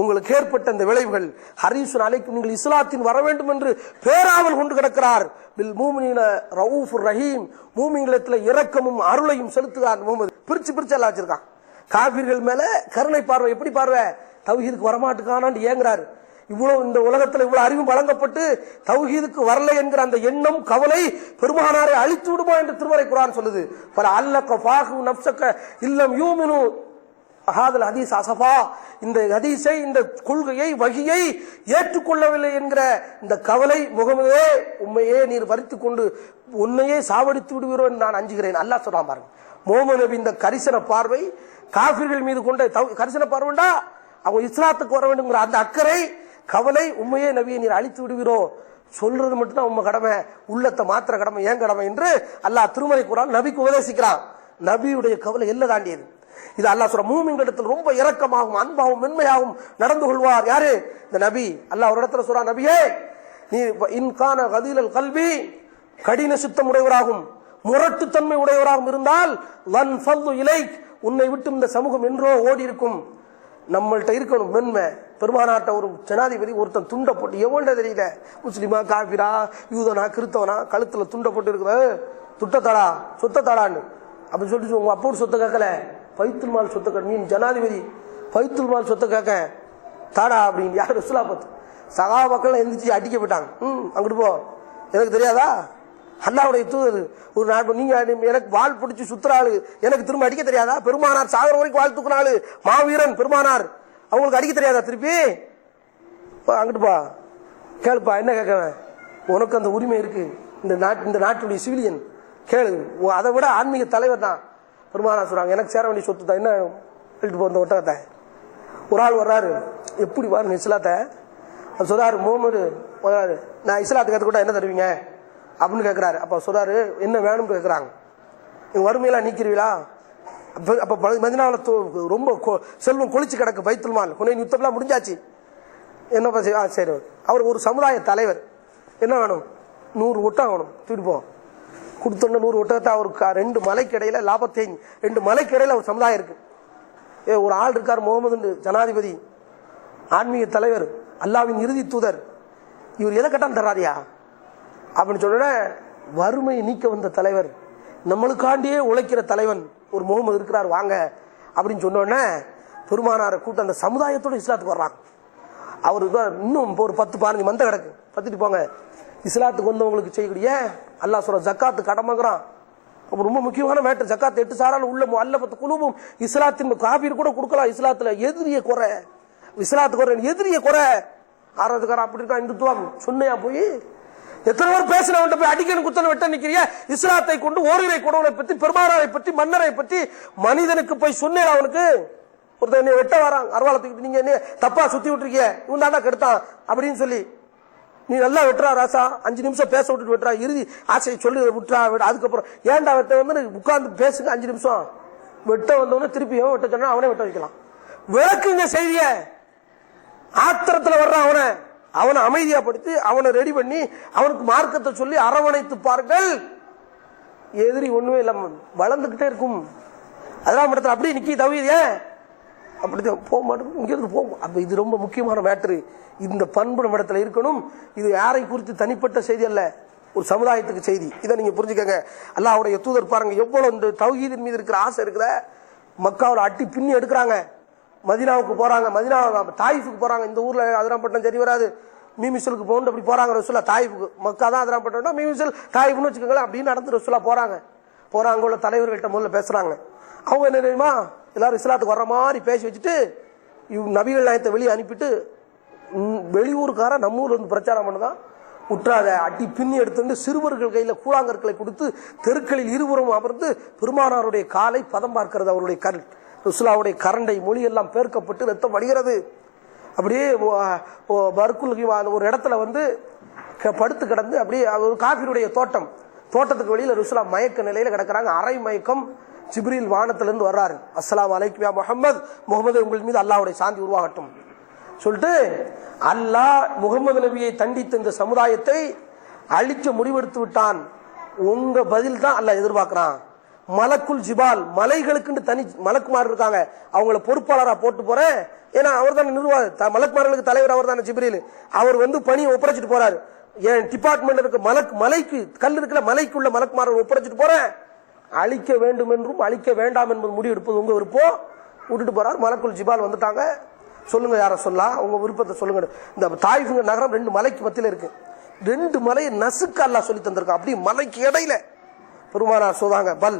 உங்களுக்கு ஏற்பட்ட இந்த விளைவுகள், ஹரீஸுன் அலைக்கும், நீங்கள் இஸ்லாத்தின் வர வேண்டும் என்று பேராவல் கொண்டு கிடக்கிறார். பில் மூமினீன ரவுஃபுர் ரஹீம், மூமின்களிடத்தில் இரக்கமும் அருளையும் செலுத்துகிறார். முகமது பிரிச்சு எல்லாம் வச்சிருக்கான். காபிர்கள் மேல கருணை பார்வை. எப்படி பார்வை, தௌஹீதுக்கு வரமாட்டுக்கானான்னு ஏங்குறாரு. இவ்வளவு இந்த உலகத்துல இவ்வளவு அறிவு வழங்கப்பட்டு தௌஹீதுக்கு வரல என்கிற அந்த எண்ணம், கவலை பெருமானாரை அழித்து விடுமா என்று திருமறை குர்ஆன் சொல்லுது. பல அல்லக ஃபாஹு நஃப்ஸக இல்லம் யூமினு ஹாதல் ஹதீஸ் அஸஃபா, இந்த ஹதீஸை, இந்த கொள்கையை, வஹியை ஏற்றுக்கொள்ளவில்லை என்கிற இந்த கவலை. முகமதே, உண்மையே நீர் வரித்துக் கொண்டு உன்னையே சாவடித்து விடுவீரோ என்று நான் அஞ்சுகிறேன். அல்லாஹ் சொல்றான் பாருங்க. முஹம்மது நபி இந்த கரிசன பார்வை, காஃபிர்கள் மீது கொண்ட கரிசன பார்வைண்டா அவங்க இஸ்லாத்துக்கு வர வேண்டும்ங்கிற அந்த அக்கறை, கவலை, உண்மையே நபியை நீர் அழித்து விடுவீரோ சொல்றது மட்டும்தான் உங்க கடமை, உள்ளத்தை மாத்திர கடமை ஏன் கடமை என்று அல்லாஹ் திருமறை குர்ஆன் நபிக்கு உபதேசிக்கிறான். நபியுடைய கவலை எல்லாம் தாண்டியது. இது அல்லாஹ் சொல்ற, மூமின்களிடத்தில் ரொம்ப இரக்கமாகவும் அன்பாகவும் மென்மையாகவும் நடந்து கொள்வார். யாரு? இந்த நபி. அல்லாஹ் ஒரு இடத்துல சொல்றான், நபியே நீ இன்கான கதீலல் கல்வி, கடின சித்தம் உடையவராகும் முரட்டுத்தன்மை உடையவராகவும் இருந்தால் வன் ஃபல்லு இலைக், உன்னை விட்டு இந்த சமூகம் என்றோ ஓடி இருக்கும். நம்மள்ட்ட இருக்கணும் மென்மை. பெருமானாட்ட ஒரு ஜனாதிபதி ஒருத்தன் துண்டை போட்டு, எவன்ட தெரியல, முஸ்லிமா காபிரா யூதனா கிறிஸ்தவனா, கழுத்துல துண்டை போட்டு இருக்கிற துட்டத்தாடா சொத்தத்தாடான்னு அப்படின்னு சொல்லிட்டு உங்க அப்போட சொத்தை கேட்கல, பைத்துல் மால் சொத்தை கேட்க, நீ ஜனாதிபதி பைத்துல் மால் சொத்தை கேட்க தாடா அப்படின்னு யார் ரசூலா பார்த்து சகாபாக்கள் எந்திரிச்சு அடிக்க போயிட்டாங்க. அங்கிட்டு போ, எனக்கு தெரியாதா, அல்லாஹ்வுடைய தூதர் ஒரு நாட்டு, நீங்க எனக்கு வாள் பிடிச்சி சுத்துறாளு, எனக்கு திரும்ப அடிக்க தெரியாதா? பெருமானார் சாகர வரைக்கும் வாழ் தூக்குனாளு, மாவீரன் பெருமானார், அவங்களுக்கு அடிக்க தெரியாதா? திருப்பி அங்கிட்டு பா, கேளுப்பா, என்ன கேட்கவேன், உனக்கு அந்த உரிமை இருக்கு. இந்த நாட்டுடைய சிவிலியன் கேளு, அதை விட ஆன்மீக தலைவர் தான். பெருமானார் சொல்றாங்க, எனக்கு சேர வேண்டிய சொத்து தான், என்ன எழுட்டு போந்த ஒட்டகத்தை. ஒரு ஆள் வர்றாரு, எப்படி வாரு இஸ்லாத்தை சொல்றாரு. முகமது வர்றாரு, நான் இஸ்லாத்துக்கு கற்றுக்கிட்டா என்ன தருவீங்க அப்படின்னு கேட்கிறாரு. அப்ப சொல்றாரு, என்ன வேணும்னு கேட்கறாங்க. நீங்க வறுமையெல்லாம் நீக்கிறீங்களா? அப்ப மதீனாவுல ரொம்ப செல்வம் கொளிச்சு கிடக்கு, பைத்துல் மால் ஹுனைன் யுத்தம்லாம் முடிஞ்சாச்சு. என்னப்பா சரி, அவர் ஒரு சமுதாய தலைவர், என்ன வேணும், 100 ஒட்டகம் வேணும், தூக்கிட்டு கொடுத்தோன்னு 100 ஒட்டகத்தை அவருக்கு 2 மலைக்கு இடையில லாபத்தை 2 மலைக்கு இடையில ஒரு சமுதாயம் இருக்கு. ஒரு ஆள் இருக்கார், முகமது ஜனாதிபதி, ஆன்மீக தலைவர், அல்லாஹ்வின் இறுதி தூதர், இவர் எதை கட்டான்னு தர்றாரியா அப்படின்னு சொன்ன, வறுமையை நீக்க வந்த தலைவர், நம்மளுக்காண்டியே உழைக்கிற தலைவன் ஒரு முகமது இருக்கிறார் வாங்க அப்படின்னு சொன்னோடனே பெருமானாரை கூட்ட அந்த சமுதாயத்தோட இஸ்லாத்துக்கு வர்றாங்க. அவருக்கு இன்னும் ஒரு 10-15 மந்தை கிடக்கு, பத்துட்டு போங்க, இஸ்லாத்துக்கு வந்தவங்களுக்கு செய்யக்கூடிய அல்லாஹ் சொல்ற ஜக்காத்து கடமைங்கிறான். அப்போ ரொம்ப முக்கியமான மேட்டர் ஜக்காத். 8 சாரால் உள்ள அல்லபத்து குழுவும் இஸ்லாத்தின் காபீர் கூட கொடுக்கலாம். இஸ்லாத்துல எதிரிய குறை, இஸ்லாத்துக்கு குறை, எதிரிய குறை. ஆறாவதுக்காரன் அப்படி இருக்கா, இந்துத்துவம் சொன்னையா போய் எத்தனை பேர் பேசினவன் போய் அடிக்கணும் குத்தனை வெட்ட நிக்கிறிய. இஸ்லாத்தை கொண்டு ஓரிரை குடவனை பற்றி, பெருமானாரை பற்றி, மன்னரை பற்றி மனிதனுக்கு போய் சொன்னேன். அவனுக்கு ஒருத்தர் என்ன வெட்ட வரான் அருவாளத்துக்கிட்டு, நீங்க என்ன தப்பா சுத்தி விட்டுருக்கீங்க, இவன் தாண்டா கெடுத்தான் அப்படின்னு சொல்லி நீ நல்லா வெட்டுறா ராசா, 5 நிமிஷம் பேச விட்டுட்டு வெட்டுறா, இறுதி ஆசையை சொல்லி விட்டுறா. அதுக்கப்புறம் ஏன்டா வெட்ட வந்து உட்கார்ந்து பேசுங்க 5 நிமிஷம். வெட்ட வந்தவன திருப்பி வெட்ட சொன்னா அவனே வெட்ட வைக்கலாம். விளக்குங்க செய்திய. ஆத்திரத்துல வர்றான் அவனை அமைதியாப்படுத்தி அவனை ரெடி பண்ணி அவனுக்கு மார்க்கத்தை சொல்லி அரவணைத்து பாருங்கள். எதிரி ஒண்ணுமே இல்லாம வளர்ந்துகிட்டே இருக்கும். அதெல்லாம் இடத்துல அப்படியே நிக்கி தவிர அப்படிதான் போக மாட்டோம், இங்க இருந்து போகும். அப்ப இது ரொம்ப முக்கியமான மேட்ரு. இந்த பண்பு நம்ம இடத்துல இருக்கணும். இது யாரை குறித்து தனிப்பட்ட செய்தி அல்ல, ஒரு சமுதாயத்துக்கு செய்தி. இதை நீங்க புரிஞ்சுக்கங்க. அல்லாஹ்வுடைய தூதர் பாருங்க எவ்வளவு இந்த தௌஹீதின் மீது இருக்கிற ஆசை இருக்குற. மக்காவில் அட்டி பின்னி எடுக்கிறாங்க, மதீனாவுக்கு போறாங்க, மதீனா தாயிஃபுக்கு போறாங்க. இந்த ஊர்ல அதிராம்பட்டினம் சரி வராது, மீமிசலுக்கு போகணும் அப்படி போறாங்க ரசூலா. தாயிஃபுக்கு, மக்கா தான் அதிராம்பட்டினம், மீமிசல் தாயிஃப்னு வச்சுக்கோங்களேன். அப்படின்னு நடந்து ரசூலா போறாங்க. அங்க உள்ள தலைவர்கள்ட்ட முதல்ல பேசுறாங்க. அவங்க என்ன தெரியுமா, எல்லாரும் இஸ்லாத்துக்கு வர்ற மாதிரி பேசி வச்சுட்டு நபிகள் நாயகத்தை வெளியே அனுப்பிட்டு, வெளியூருக்கார நம்ம ஊர்ல இருந்து பிரச்சாரம் பண்ணுதான் உற்றாத அட்டி பின்னி எடுத்து சிறுவர்கள் கையில கூழாங்கற்களை கொடுத்து தெருக்களில் இருபுறம் அமர்ந்து பெருமானாருடைய காலை பதம் பார்க்கிறது. அவருடைய கல் ரசூலுல்லாஹ்வுடைய கரண்டை மொழி எல்லாம் பேர்க்கப்பட்டு ரத்தம் வடிகிறது. அப்படியே ஒரு இடத்துல வந்து படுத்து கிடந்து அப்படியே ஒரு காஃபிருடைய தோட்டத்துக்கு வெளியில ரசூலுல்லாஹ் மயக்க நிலையில கிடக்குறாங்க. அரை மயக்கம். ஜிப்ரீல் வானத்திலிருந்து வர்றாரு. அஸ்ஸலாமு அலைக்கும் யா முஹம்மது, உங்கள் மீது அல்லாஹ்வுடைய சாந்தி உருவாகட்டும் சொல்லிட்டு, அல்லாஹ் முகமது நபியை தண்டித்த இந்த சமுதாயத்தை அழிக்க முடிவெடுத்து விட்டான். உங்க பதில் தான் அல்லாஹ் எதிர்பார்க்கிறான். மலக்குல் ஜிபால், மலைகளுக்கு தனி மலக்குமார் இருக்காங்க, அவங்கள பொறுப்பாளரா போட்டு போறேன். ஏன்னா அவர் தான் நிர்வாக மலக்குமார்களுக்கு தலைவர் அவர் தானே ஜிப்ரீல். அவர் வந்து பணியை ஒப்படைச்சிட்டு போறாரு. என் டிபார்ட்மெண்ட் இருக்க மலைக்கு கல் இருக்கிற மலைக்குள்ள மலக்குமார்கள் ஒப்படைச்சிட்டு போறேன். அழிக்க வேண்டும் என்றும் அழிக்க வேண்டாம் என்பது முடிவு எடுப்பது உங்க விருப்பம். விட்டுட்டு போறாரு. மலக்குல் ஜிபால் வந்துட்டாங்க. சொல்லுங்க யார சொல்லலாம், உங்க விருப்பத்தை சொல்லுங்க. இந்த தாயிஃப் நகரம் 2 மலைக்கு மத்தியில இருக்கு. 2 மலையை நசுக்க அல்லாஹ் சொல்லி தந்திருக்கான். அப்படி மலைக்கு இடையில பெருமானார் சொல்றாங்க, பல்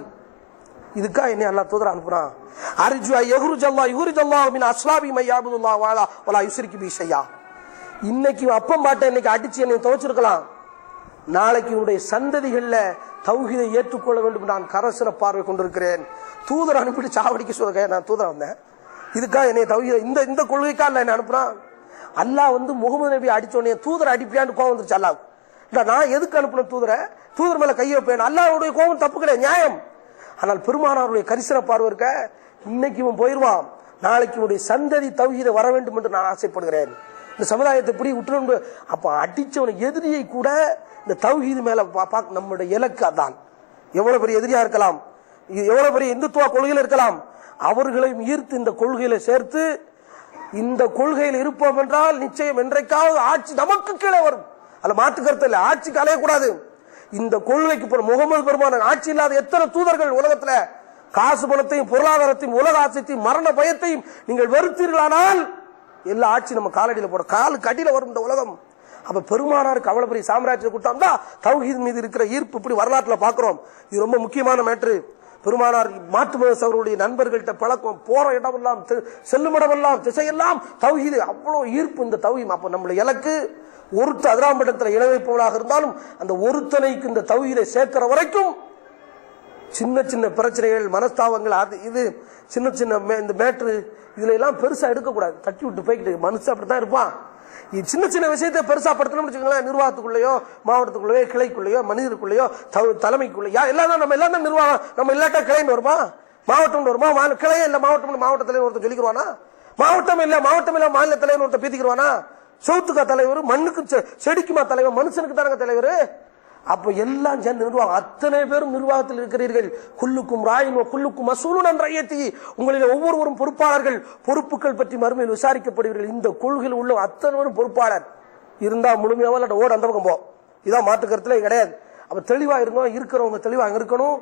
இதுக்கா என்ன அல்லாஹ் தூதர் அனுப்புறான். அர்ஜு யஹ்ருஜல்லாஹ் யுஹ்ரிஜல்லாஹு மின் அஸ்லாபி மை யஅபுதுல்லாஹ் வலா யுஸ்ரிகு பி ஷையா. இன்னைக்கு அப்பம் பாட்டை இன்னைக்கு அடிச்சு என்னை துவைச்சிருக்கலாம். நாளைக்கு உன்னுடைய சந்ததிகள்ல தௌஹீதை ஏற்றுக்கொள்ள வேண்டும். நான் கரசிற பார்வை கொண்டிருக்கிறேன். தூதர் அனுப்பிட்டு சாவடிக்க சொல்லுங்க. நான் தூதர் வந்தேன், இதுக்கா என்னை தௌஹீத இந்த கொள்கைக்கா இல்ல என்ன அனுப்புறான். அல்லாஹ் வந்து முகமது நபி அடிச்சோடனே தூதர் அடிப்பியான்னு கோவம் வந்துருச்சு அல்லாஹ். நான் எதுக்கு அனுப்பின தூதர் மேல கையை வைப்பேன். அல்லாஹ்வுடைய கோபம் தப்பு கிடையாது, நியாயம். ஆனால் பெருமானாருடைய கரிசன பார்வை இருக்க, இன்னைக்கு இவன் போயிருவான், நாளைக்கு இவனுடைய சந்ததி தௌஹீதை வர வேண்டும் என்று நான் ஆசைப்படுகிறேன். இந்த சமுதாயத்தை இப்படி விட்டு அப்ப அடிச்சவன எதிரியை கூட இந்த தௌஹீது மேல நம்முடைய இலக்கு அதான். எவ்வளவு பெரிய எதிரியா இருக்கலாம், எவ்வளவு பெரிய இந்துத்துவ கொள்கையில இருக்கலாம், அவர்களையும் ஈர்த்து இந்த கொள்கையில சேர்த்து இந்த கொள்கையில் இருப்போம் என்றால் நிச்சயம் என்றைக்காவது ஆட்சி நமக்கு கீழே வரும். அதுல மாற்று கருத்து இல்லை. ஆட்சிக்கு அலையக்கூடாது. இந்த கொள்கைக்கு முகமது பெருமான் ஆட்சி இல்லாத எத்தனை தூதர்கள் உலகத்துல காசு பணத்தையும் பொருளாதாரத்தையும் உலக ஆட்சியத்தையும் மரண பயத்தையும் நீங்கள் வெறுத்தீர்களானால் எல்லா ஆட்சி நம்ம காலடியில போட காலுக்கு அடியில வரும் இந்த உலகம். அப்ப பெருமானாருக்கு அவ்வளவு பெரிய சாம்ராஜ்ய கூட்டம் தான் தௌஹீத் மீது இருக்கிற ஈர்ப்பு இப்படி வரலாற்றுல பாக்குறோம். இது ரொம்ப முக்கியமான மேட்ரு. பெருமானார் மாற்று மதத்தவர்களுடைய நண்பர்கள்ட்ட பழக்கம், போற இடமெல்லாம் செல்லும் இடமெல்லாம் திசையெல்லாம் தௌஹீது, அவ்வளவு ஈர்ப்பு இந்த தௌஹீத். அப்ப நம்மளுடைய இலக்கு ஒருத்த அதிராம்பட்டத்தில் இணைவைப்பவனாக இருந்தாலும் அந்த ஒருத்தனைக்கு இந்த தௌஹீதை சேர்க்கிற வரைக்கும் சின்ன சின்ன பிரச்சனைகள், மனஸ்தாபங்கள், அது இது சின்ன சின்ன இந்த மேட்ரு இதுல எல்லாம் பெருசா எடுக்கக்கூடாது. தட்டி விட்டு போய்கிட்டு மனுஷன் அப்படித்தான் இருப்பான். சின்ன சின்ன விஷயத்தை பெருசா படுத்தணும்னு வச்சுக்கோங்களேன். நிர்வாகத்துக்குள்ளேயோ மாவட்டத்துக்குள்ளேயோ கிளைக்குள்ளேயோ மனிதருக்குள்ளேயோ தலைமைக்குள்ளேயோ எல்லாம் தான் நம்ம எல்லாம் தான் நிர்வாகம். நம்ம இல்லாட்டா கிளைன்னு வருமா, மாவட்டம் வருமா, கிளையே இல்ல மாவட்ட தலைவர் ஒருத்தர் சொல்லிக்கிறவானா, மாவட்டம் இல்ல மாநில தலைவர் ஒருத்தர் பீத்திக்கிறவானா, சவுத்துக்கா தலைவர், மண்ணுக்கு செடிக்குமா தலைவர், மனுஷனுக்கு தானங்க தலைவர். அப்ப எல்லாம் சேர்ந்து நிர்வாகம். அத்தனை பேரும் நிர்வாகத்தில் இருக்கிறீர்கள். குல்லுக்கும் ராயின் குல்லுக்கும் மசூலுன் அன் ரய்யத்தி, உங்களில் ஒவ்வொருவரும் பொறுப்பாளர்கள், பொறுப்புகள் பற்றி மறுமையில் விசாரிக்கப்படுவீர்கள். இந்த கொள்கையில் உள்ள அத்தனை பேரும் பொறுப்பாளர் இருந்தா முழுமையாக ஓட அந்த பக்கம் போ. இதான் மாற்று கருத்துல கிடையாது. அப்ப தெளிவா இருந்தோம், இருக்கிறவங்க தெளிவாக இருக்கணும்.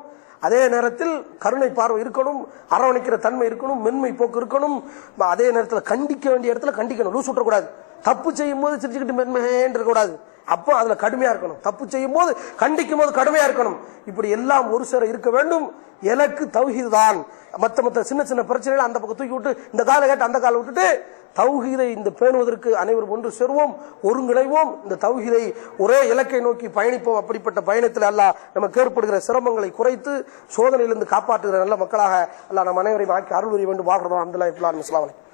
அதே நேரத்தில் கருணை பார்வை இருக்கணும், அரவணைக்கிற தன்மை இருக்கணும், மென்மை போக்கு இருக்கணும். அதே நேரத்தில் கண்டிக்க வேண்டிய இடத்துல கண்டிக்கணும், லூஸ் விட்டுறக்கூடாது. தப்பு செய்யும் போது சிரிச்சுக்கிட்டு மென்மைன்னு இருக்கக்கூடாது. அப்போ அதுல கடுமையா இருக்கணும். தப்பு செய்யும் போது கண்டிக்கும் போது கடுமையா இருக்கணும். இப்படி எல்லாம் ஒரு சேர இருக்க வேண்டும். எனக்கு தௌஹீது தான். மற்ற சின்ன சின்ன பிரச்சனைகள் அந்த பக்கம் தூக்கி விட்டு இந்த காலை கேட்டு அந்த காலை விட்டுட்டு தௌஹீதை இந்த பேணுவதற்கு அனைவரும் ஒன்று சேருவோம், ஒருங்கிணைவோம். இந்த தௌஹீதை ஒரே இலக்கை நோக்கி பயணிப்போம். அப்படிப்பட்ட பயணத்தில் அல்லாஹ் நமக்கு ஏற்படுகிற சிரமங்களை குறைத்து சோதனையிலிருந்து காப்பாற்றுகிற நல்ல மக்களாக அல்லாஹ் நம் அனைவரையும் ஆக்கி அருள் புரிய வேண்டும். வாகனம் அப்துல்லாஹி இப்ராஹிம். அஸ்ஸலாமு அலைக்கும்.